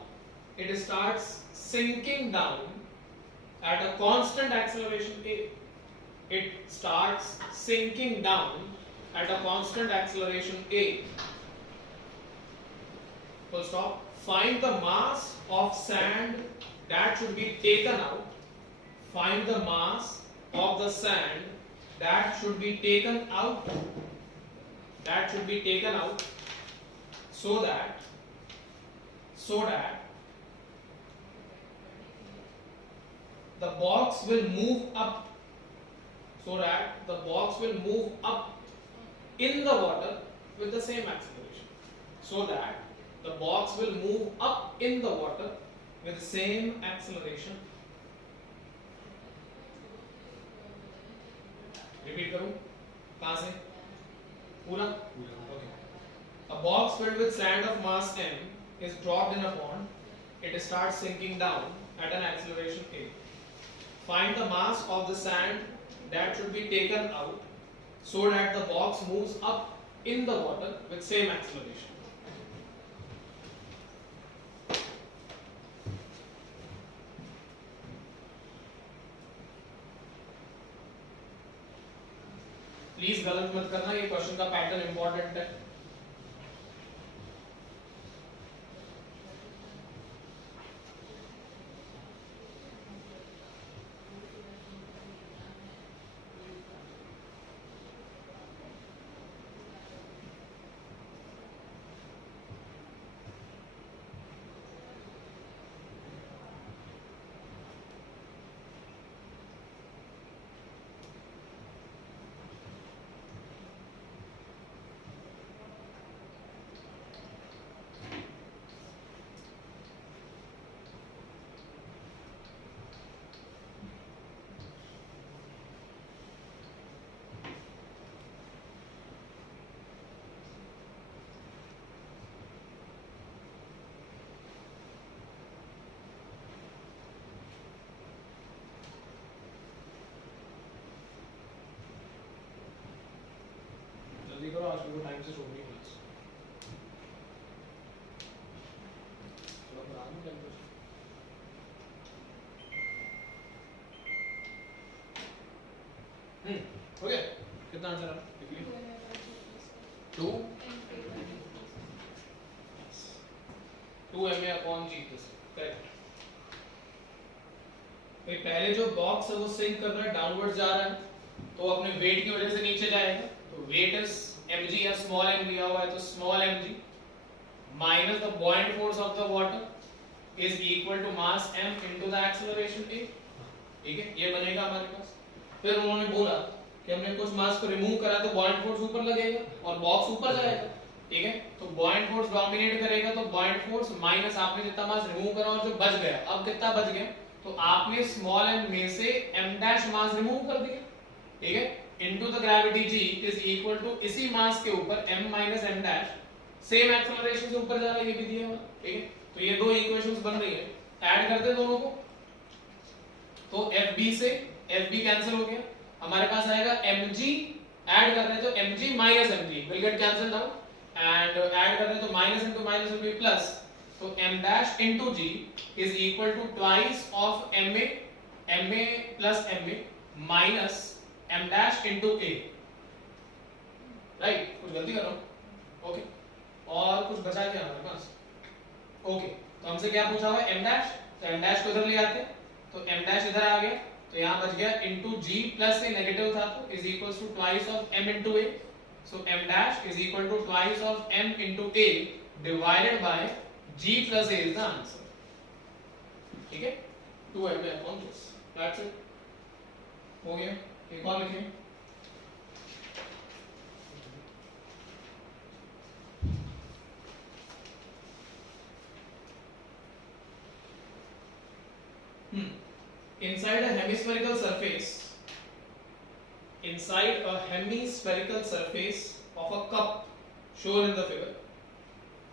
it starts sinking down at a constant acceleration a. It starts sinking down at a constant acceleration a. Full stop. Find the mass of sand that should be taken out. Find the mass of the sand that should be taken out. That should be taken out so that the box will move up. So that the box will move up in the water with the same acceleration. So that the box will move up in the water with the same acceleration. Repeat करूं, कहां से? पूरा? Okay. A box filled with sand of mass m is dropped in a pond. It starts sinking down at an acceleration a. Find the mass of the sand that should be taken out so that the box moves up in the water with same acceleration. Please गलत मत करना, ये question का pattern important है। जल्दी करो, आज को टाइम से छोड़नी क्लास। हो गया, कितना आंसर आ रहा है? 2 ma upon g plus, correct. पहले जो बॉक्स है वो सिंक कर रहा है, डाउनवर्ड जा रहा है, तो अपने वेट की वजह से नीचे जाएगा, तो वेट इज mg या स्मॉल m दिया हुआ है, तो small mg minus the buoyant force of the water is equal to mass m into the acceleration a. ठीक है, ये बनेगा हमारे पास। फिर उन्होंने बोला कि हमने कुछ मास को रिमूव करा तो बॉइंट फोर्स ऊपर लगेगा और बॉक्स ऊपर जाएगा, ठीक है। तो बॉइंट फोर्स डोमिनेट करेगा, तो बॉइंट फोर्स माइनस आपने जितना मास रिमूव करा और जो बच गया, अब कितना बच गया, तो आपने स्मॉल m में से m डैश मास रिमूव कर दिया, ठीक है, into the gravity g is equal to इसी मास के ऊपर m minus m dash, same acceleration से ऊपर जा रहा है, ये भी दिया हुआ, ठीक है। तो ये दो इक्वेशंस बन रही है, ऐड करते हैं दोनों को, तो FB से FB कैंसिल हो गया, हमारे पास आएगा mg, ऐड कर रहे हैं तो mg minus mg will get cancelled out, and add कर रहे हैं तो minus into minus will be plus, तो m dash into g is equal to twice of ma plus ma minus m dash into a, right, कुछ गलती कर रहा हूं, ओके। और कुछ बचा क्या हमारे पास, ओके, तो हमसे क्या पूछा हुआ है m डैश, तो m डैश को इधर ले आते हैं, तो m डैश इधर आ गया, तो यहां बच गया into g plus a negative था तो is equals to twice of m into a, so m dash is equal to twice of m into a divided by g plus a is the answer, ठीक है, 2m upon this, that's it, हो गया। एक और लिखें, inside a hemispherical surface of a cup shown in the figure,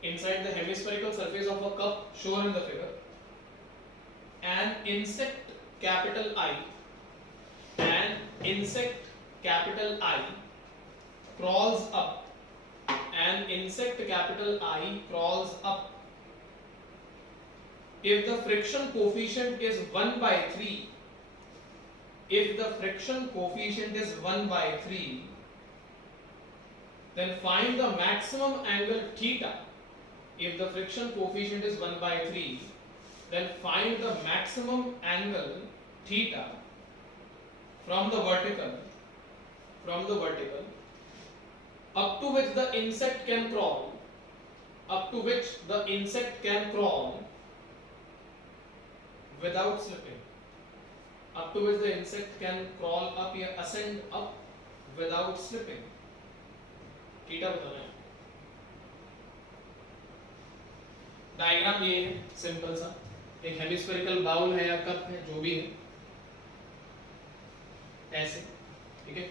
inside the hemispherical surface of a cup shown in the figure, an insect capital I crawls up, an insect capital I crawls up. If the friction coefficient is 1 by 3, then find the maximum angle theta. If the friction coefficient is 1 by 3, then find the maximum angle theta from the vertical up to which the insect can crawl, without slipping, up to which the insect can crawl up या ascend up without slipping, theta बताना है। Diagram ये है, simple सा, एक hemispherical bowl है या cup है, जो भी है, ऐसे, ठीक है,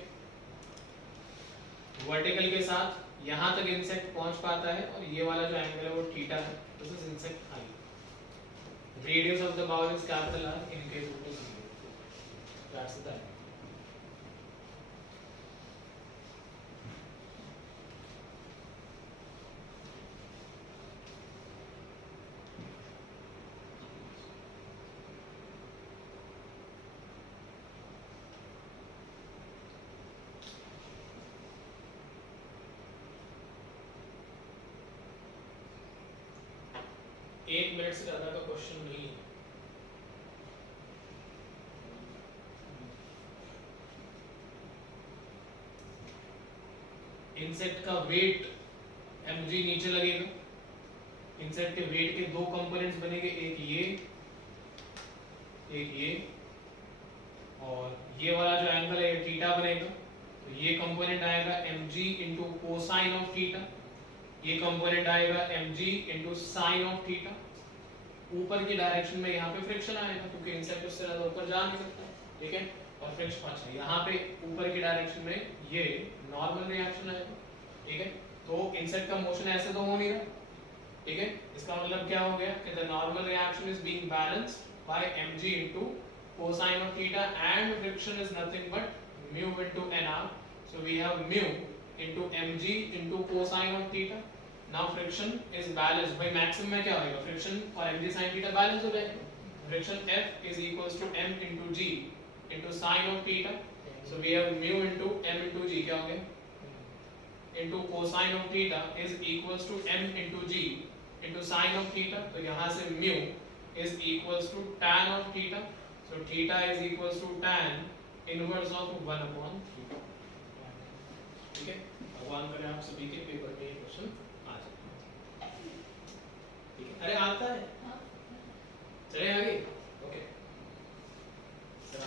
वर्टिकल के साथ यहां तक इंसेक्ट पहुंच पाता है और ये वाला जो एंगल है वो थीटा है, this is insect I, radius of the bowl is capital R in case it is 0, that's that. एक मिनट से ज्यादा का क्वेश्चन नहीं है। इंसेक्ट का वेट mg नीचे लगेगा, इंसेक्ट के वेट के दो कंपोनेंट्स बनेंगे, एक ये और ये वाला जो एंगल है थीटा बनेगा, तो ये कंपोनेंट आएगा mg into cosine of theta, ये कंपोनेंट आएगा mg into sine of theta. ऊपर की डायरेक्शन में यहाँ पे फ्रिक्शन आएगा क्योंकि इंसेक्ट उससे ज्यादा ऊपर जा नहीं सकता, ठीक है, और फ्रिक्शन अच्छा यहाँ पे ऊपर की डायरेक्शन में ये नॉर्मल रिएक्शन आएगा, ठीक है, तो इंसेक्ट का मोशन ऐसे तो हो नहीं रहा, ठीक है, इसका मतलब क्या हो गया कि the normal reaction is being balanced bye mg into cosine of theta and friction is nothing but mu into nr, so we have mu into mg into cosine of theta. Now friction is balanced, भाई maximum में क्या होगा, friction और mg sin theta balance हो जाएगा, friction F is equals to m into g into sin of theta, so we have mu into m into g, क्या हो गया, into cosine of theta is equals to m into g into sin of theta, तो यहाँ से mu is equals to tan of theta, so theta is equals to tan inverse of 1 upon 3, ठीक है, भगवान करे आप सभी के पेपर में ये क्वेश्चन आ जाए, ठीक है, अरे आता है, चले आगे, okay, sir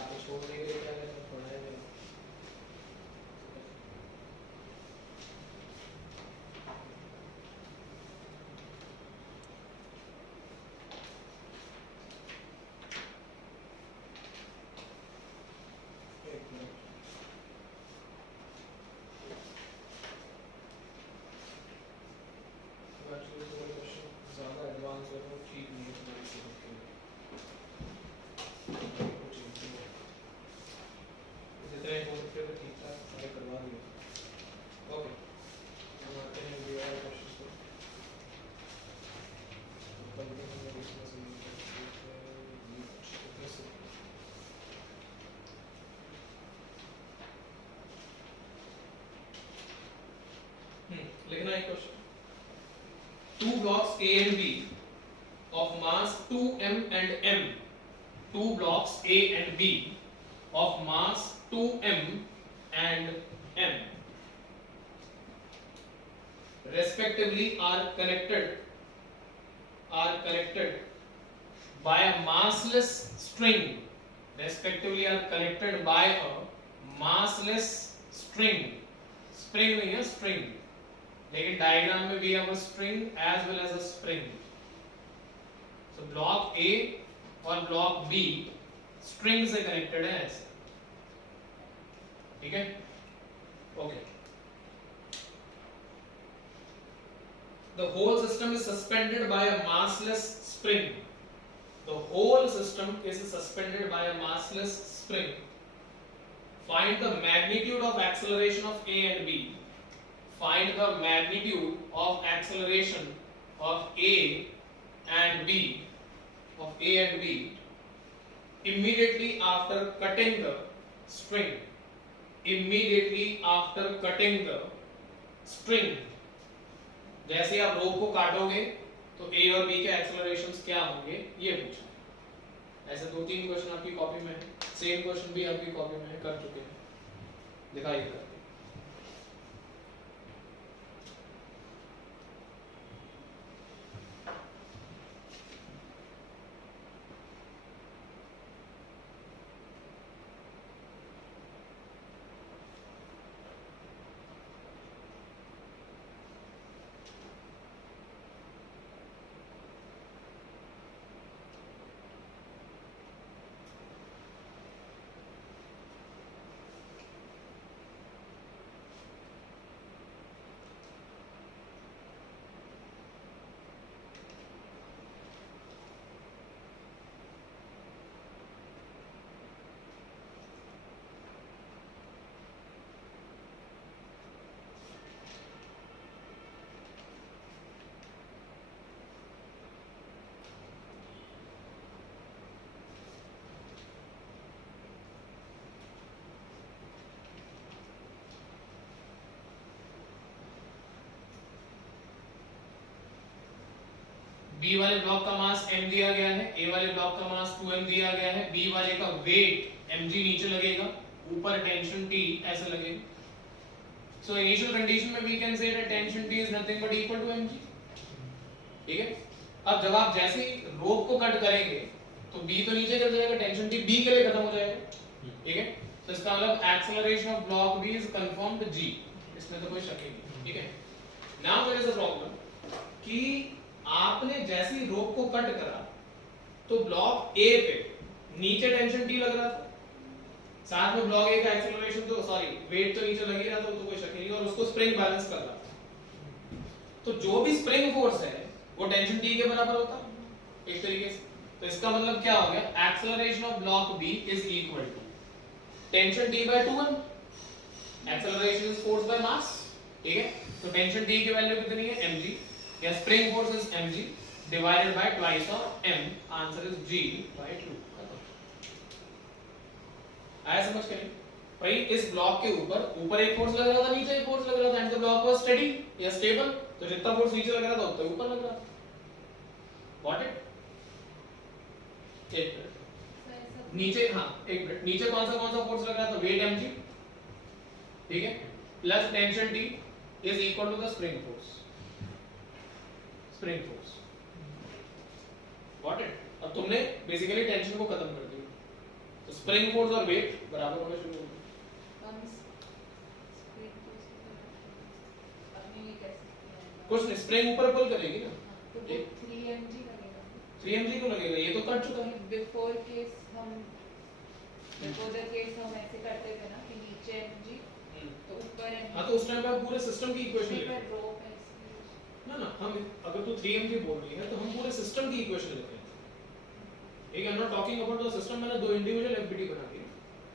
blocks A and B of mass 2m and m, two blocks A and B of mass 2m and m respectively are connected by a massless string, respectively are connected by a massless string, spring नहीं है string, लेकिन diagram में भी है string as well as a spring. So block A और block B string से connected है ऐसे, ठीक है? Okay. The whole system is suspended by a massless spring. The whole system is suspended by a massless spring. Find the magnitude of acceleration of A and B. Find the magnitude of acceleration of A and B immediately after cutting the string. Immediately after cutting the string. जैसे आप रोप को काटोगे तो A और B के एक्सेलरेशंस क्या होंगे ये पूछा। ऐसे 2-3 क्वेश्चन आपकी कॉपी में है, सेम क्वेश्चन भी आपकी कॉपी में है, कर चुके हैं, दिखाइए करके। बी वाले ब्लॉक का मास m दिया गया है, ए वाले ब्लॉक का मास 2m दिया गया है, बी वाले का वेट mg नीचे लगेगा, ऊपर टेंशन T ऐसे लगेगा. सो इनिशियल कंडीशन में we can say that tension T is nothing but equal to mg. ठीक है. अब जब आप जैसे ही रोप को कट करेंगे तो b तो नीचे चल जाएगा, टेंशन T b के लिए खत्म हो जाएगा. ठीक है. तो इसका मतलब acceleration of block b is confirmed g. इसमें तो कोई शक ही नहीं. ठीक है. Now there is a problem कि आपने जैसे ही रोप को कट करा तो ब्लॉक ए पे नीचे टेंशन टी लग रहा था, साथ में ब्लॉक ए का एक्सेलरेशन तो वेट तो नीचे लग ही रहा था, तो कोई शक नहीं, और उसको स्प्रिंग बैलेंस कर रहा था. तो जो भी स्प्रिंग फोर्स है वो टेंशन टी के बराबर होता है एक तरीके से. तो इसका मतलब क्या हो गया, acceleration of block B is equal to tension T by 2m. Acceleration is force by mass. ठीक है. तो टेंशन टी की वैल्यू कितनी है, mg, या spring force is mg divided by twice of m. Answer is g by 2. आया समझ के? भाई इस ब्लॉक के ऊपर एक फोर्स लग रहा था, नीचे एक फोर्स लग रहा था, and the block was steady या स्टेबल. तो जितना फोर्स नीचे लग रहा था उतना ऊपर लग रहा था. Got it? एक मिनट नीचे, हां एक मिनट, नीचे कौन सा फोर्स लग रहा था, वेट mg. ठीक है. Plus tension t is equal to the spring force. Spring force. Got it? अब तुमने बेसिकली टेंशन को खत्म कर दिया. तो स्प्रिंग फोर्स और वेट बराबर होना शुरू हो गए. कुछ नहीं, स्प्रिंग ऊपर पुल करेगी ना, तो 3mg लगेगा. 3mg को लगेगा, ये तो कट चुका है. बिफोर केस हम ऐसे करते थे ना कि नीचे mg तो ऊपर mg. हां, तो उस टाइम पे आप पूरे सिस्टम की इक्वेशन लिख रहे हैं ना. हम अगर तो 3mg बोल रही है तो हम पूरे सिस्टम की इक्वेशन लिख रहे हैं. ठीक है. I am not talking about the system. मैंने दो इंडिविजुअल एफबीटी बना दी.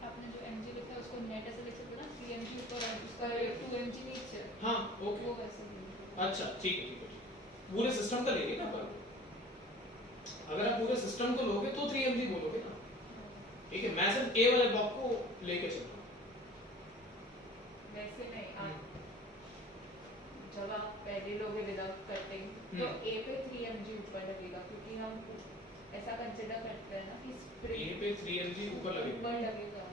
आपने जो mg लिखा है उसको नेट ऐसे लिख सकते ना, 3mg ऊपर और उसका 2mg नीचे. हां ओके. वो वैसे ही. अच्छा ठीक है, ठीक है. पूरे सिस्टम का लेंगे ना पर. अगर आप पूरे सिस्टम को लोगे तो 3mg बोलोगे ना. ठीक है. मैं सिर्फ ए वाले ब्लॉक को लेके चल रहा हूं. वैसे नहीं, आप जब आप पहले लोगे विदाउट कटिंग तो a कंसीडर करते हैं ना कि स्प्रिंग ए पे 3 mg ऊपर लगेगा ऊपर लगेगा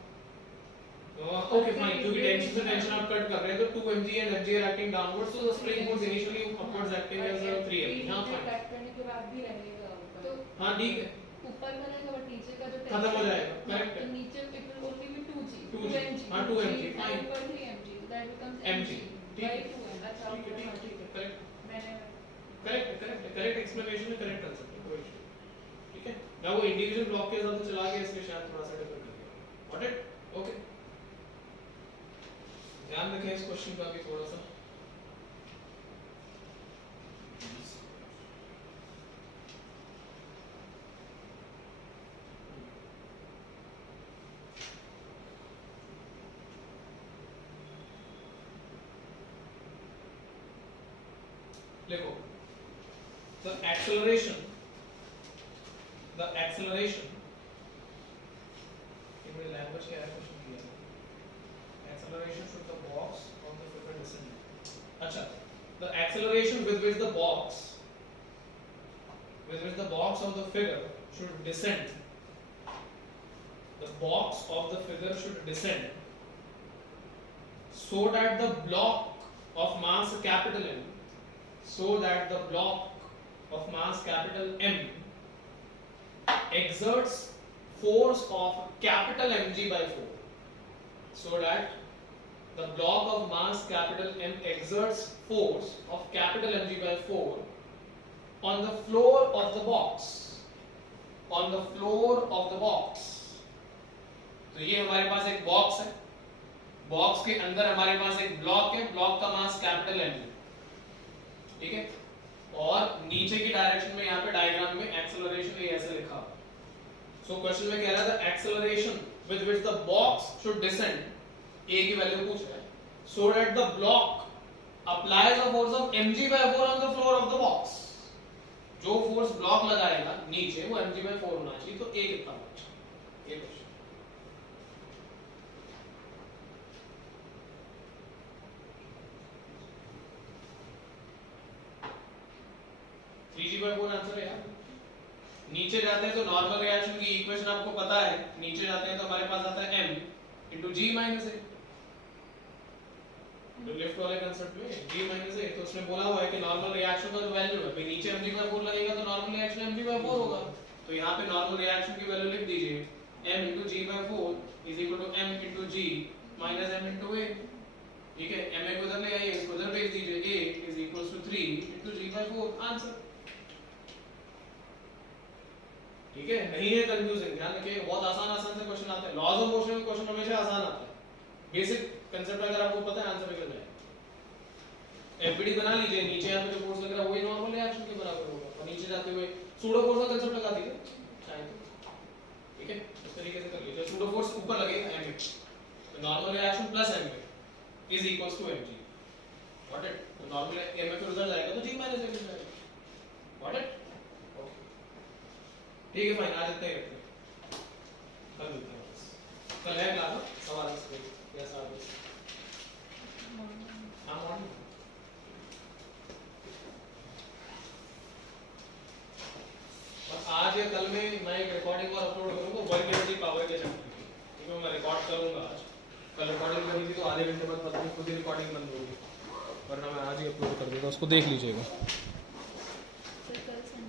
ओके फाइन, क्योंकि टेंशन से टेंशन आप कट कर रहे हैं तो 2 mg and mg are acting downwards, so the spring force initially upwards acting as 3 mg। हां फाइन, कट करने के बाद भी रहेगा ऊपर तो हां ठीक है, ऊपर का रहेगा बट नीचे का जो खत्म हो जाएगा, करेक्ट तो है। नीचे it will only B 2g 2G, 2mg हाँ, 2mg, fine. ऊपर 3mg दैट बिकम्स mg, ठीक by है, 2m अच्छा ठीक है, ठीक है, करेक्ट मैंने करेक्ट एक्सप्लेनेशन है, करेक्ट आंसर है, कोई इशू नहीं। ठीक है, मैं वो इंडिविजुअल ब्लॉक के हिसाब से चला गया इसलिए शायद थोड़ा सा डिफरेंट हो गया। Got it? ओके, ध्यान रखें इस क्वेश्चन का भी थोड़ा सा। देखो, the acceleration इनमें लैंग्वेज क्या है क्वेश्चन दिया है, acceleration should the box of the figure descend। अच्छा, the acceleration with which the box of the figure should descend, the box of the figure should descend so that the block of mass capital M, so that the block of mass capital M exerts force of capital mg by 4, so that the block of mass capital M exerts force of capital mg by 4 on the floor of the box, on the floor of the box। तो ये हमारे पास एक box है, box के अंदर हमारे पास एक block है, ब्लॉक का मास कैपिटल M है, ठीक है, और नीचे की डायरेक्शन में यहाँ पे डायग्राम में एक्सेलरेशन ऐसे लिखा हुआ है। सो क्वेश्चन में कह रहा था acceleration with which the box should descend, A की वैल्यू पूछ रहा है, so that the block applies a force of mg by 4 on the floor of the box. जो फोर्स ब्लॉक लगाएगा नीचे वो mg by 4 होना चाहिए, तो ए कितना होगा, ये क्वेश्चन। आंसर है यार। नीचे जाते हैं तो नॉर्मल रिएक्शन की इक्वेशन आपको पता है, नीचे जाते हैं तो हमारे पास आता है m into g minus a। तो लेफ्ट वाले कांसेप्ट में g minus a, तो उसने बोला हुआ है कि नॉर्मल रिएक्शन का जो वैल्यू है भाई नीचे mg by 4 लगेगा तो नॉर्मल रिएक्शन mg by 4 होगा। तो यहाँ पे नॉर्मल रिएक्शन की वैल्यू लिख दीजिए, m into g by 4 is equal to m into g minus m into a। ठीक है, ma को उधर ले आइए, इसको उधर भेज दीजिए, a is equals to 3 into g by 4, answer. ठीक है, नहीं है कंफ्यूजिंग, ध्यान रखिए, बहुत आसान से क्वेश्चन आते हैं। लॉज ऑफ मोशन में क्वेश्चन हमेशा आसान आता है, बेसिक कांसेप्ट अगर आपको पता है आंसर निकल जाएगा। एफबीडी बना लीजिए, नीचे यहाँ पे जो फोर्स लग रहा है वही नॉर्मल रिएक्शन के बराबर होगा, और नीचे जाते हुए सूडो फोर्स का कांसेप्ट लगा दीजिए चाहे तो। ठीक है, इस तरीके से कर लीजिए, सूडो फोर्स ऊपर लगेगा m तो normal reaction plus m is equals to mg। Got it? तो नॉर्मल m पे उधर जाएगा तो g माइनस m जाएगा। Got it? ठीक है फाइन, आज इतना ही रखते हैं, कल मिलते हैं बस। कल है क्लास, सवाल से या साथ में हां मॉर्निंग। और आज या कल में मैं एक रिकॉर्डिंग और अपलोड करूंगा 1 kg पावर के चैप्टर की, ठीक है, मैं रिकॉर्ड करूंगा आज। कल रिकॉर्डिंग करी थी तो आधे घंटे बाद पता नहीं खुद ही रिकॉर्डिंग बंद होगी, वरना मैं आज ही अपलोड कर दूंगा, उसको देख लीजिएगा।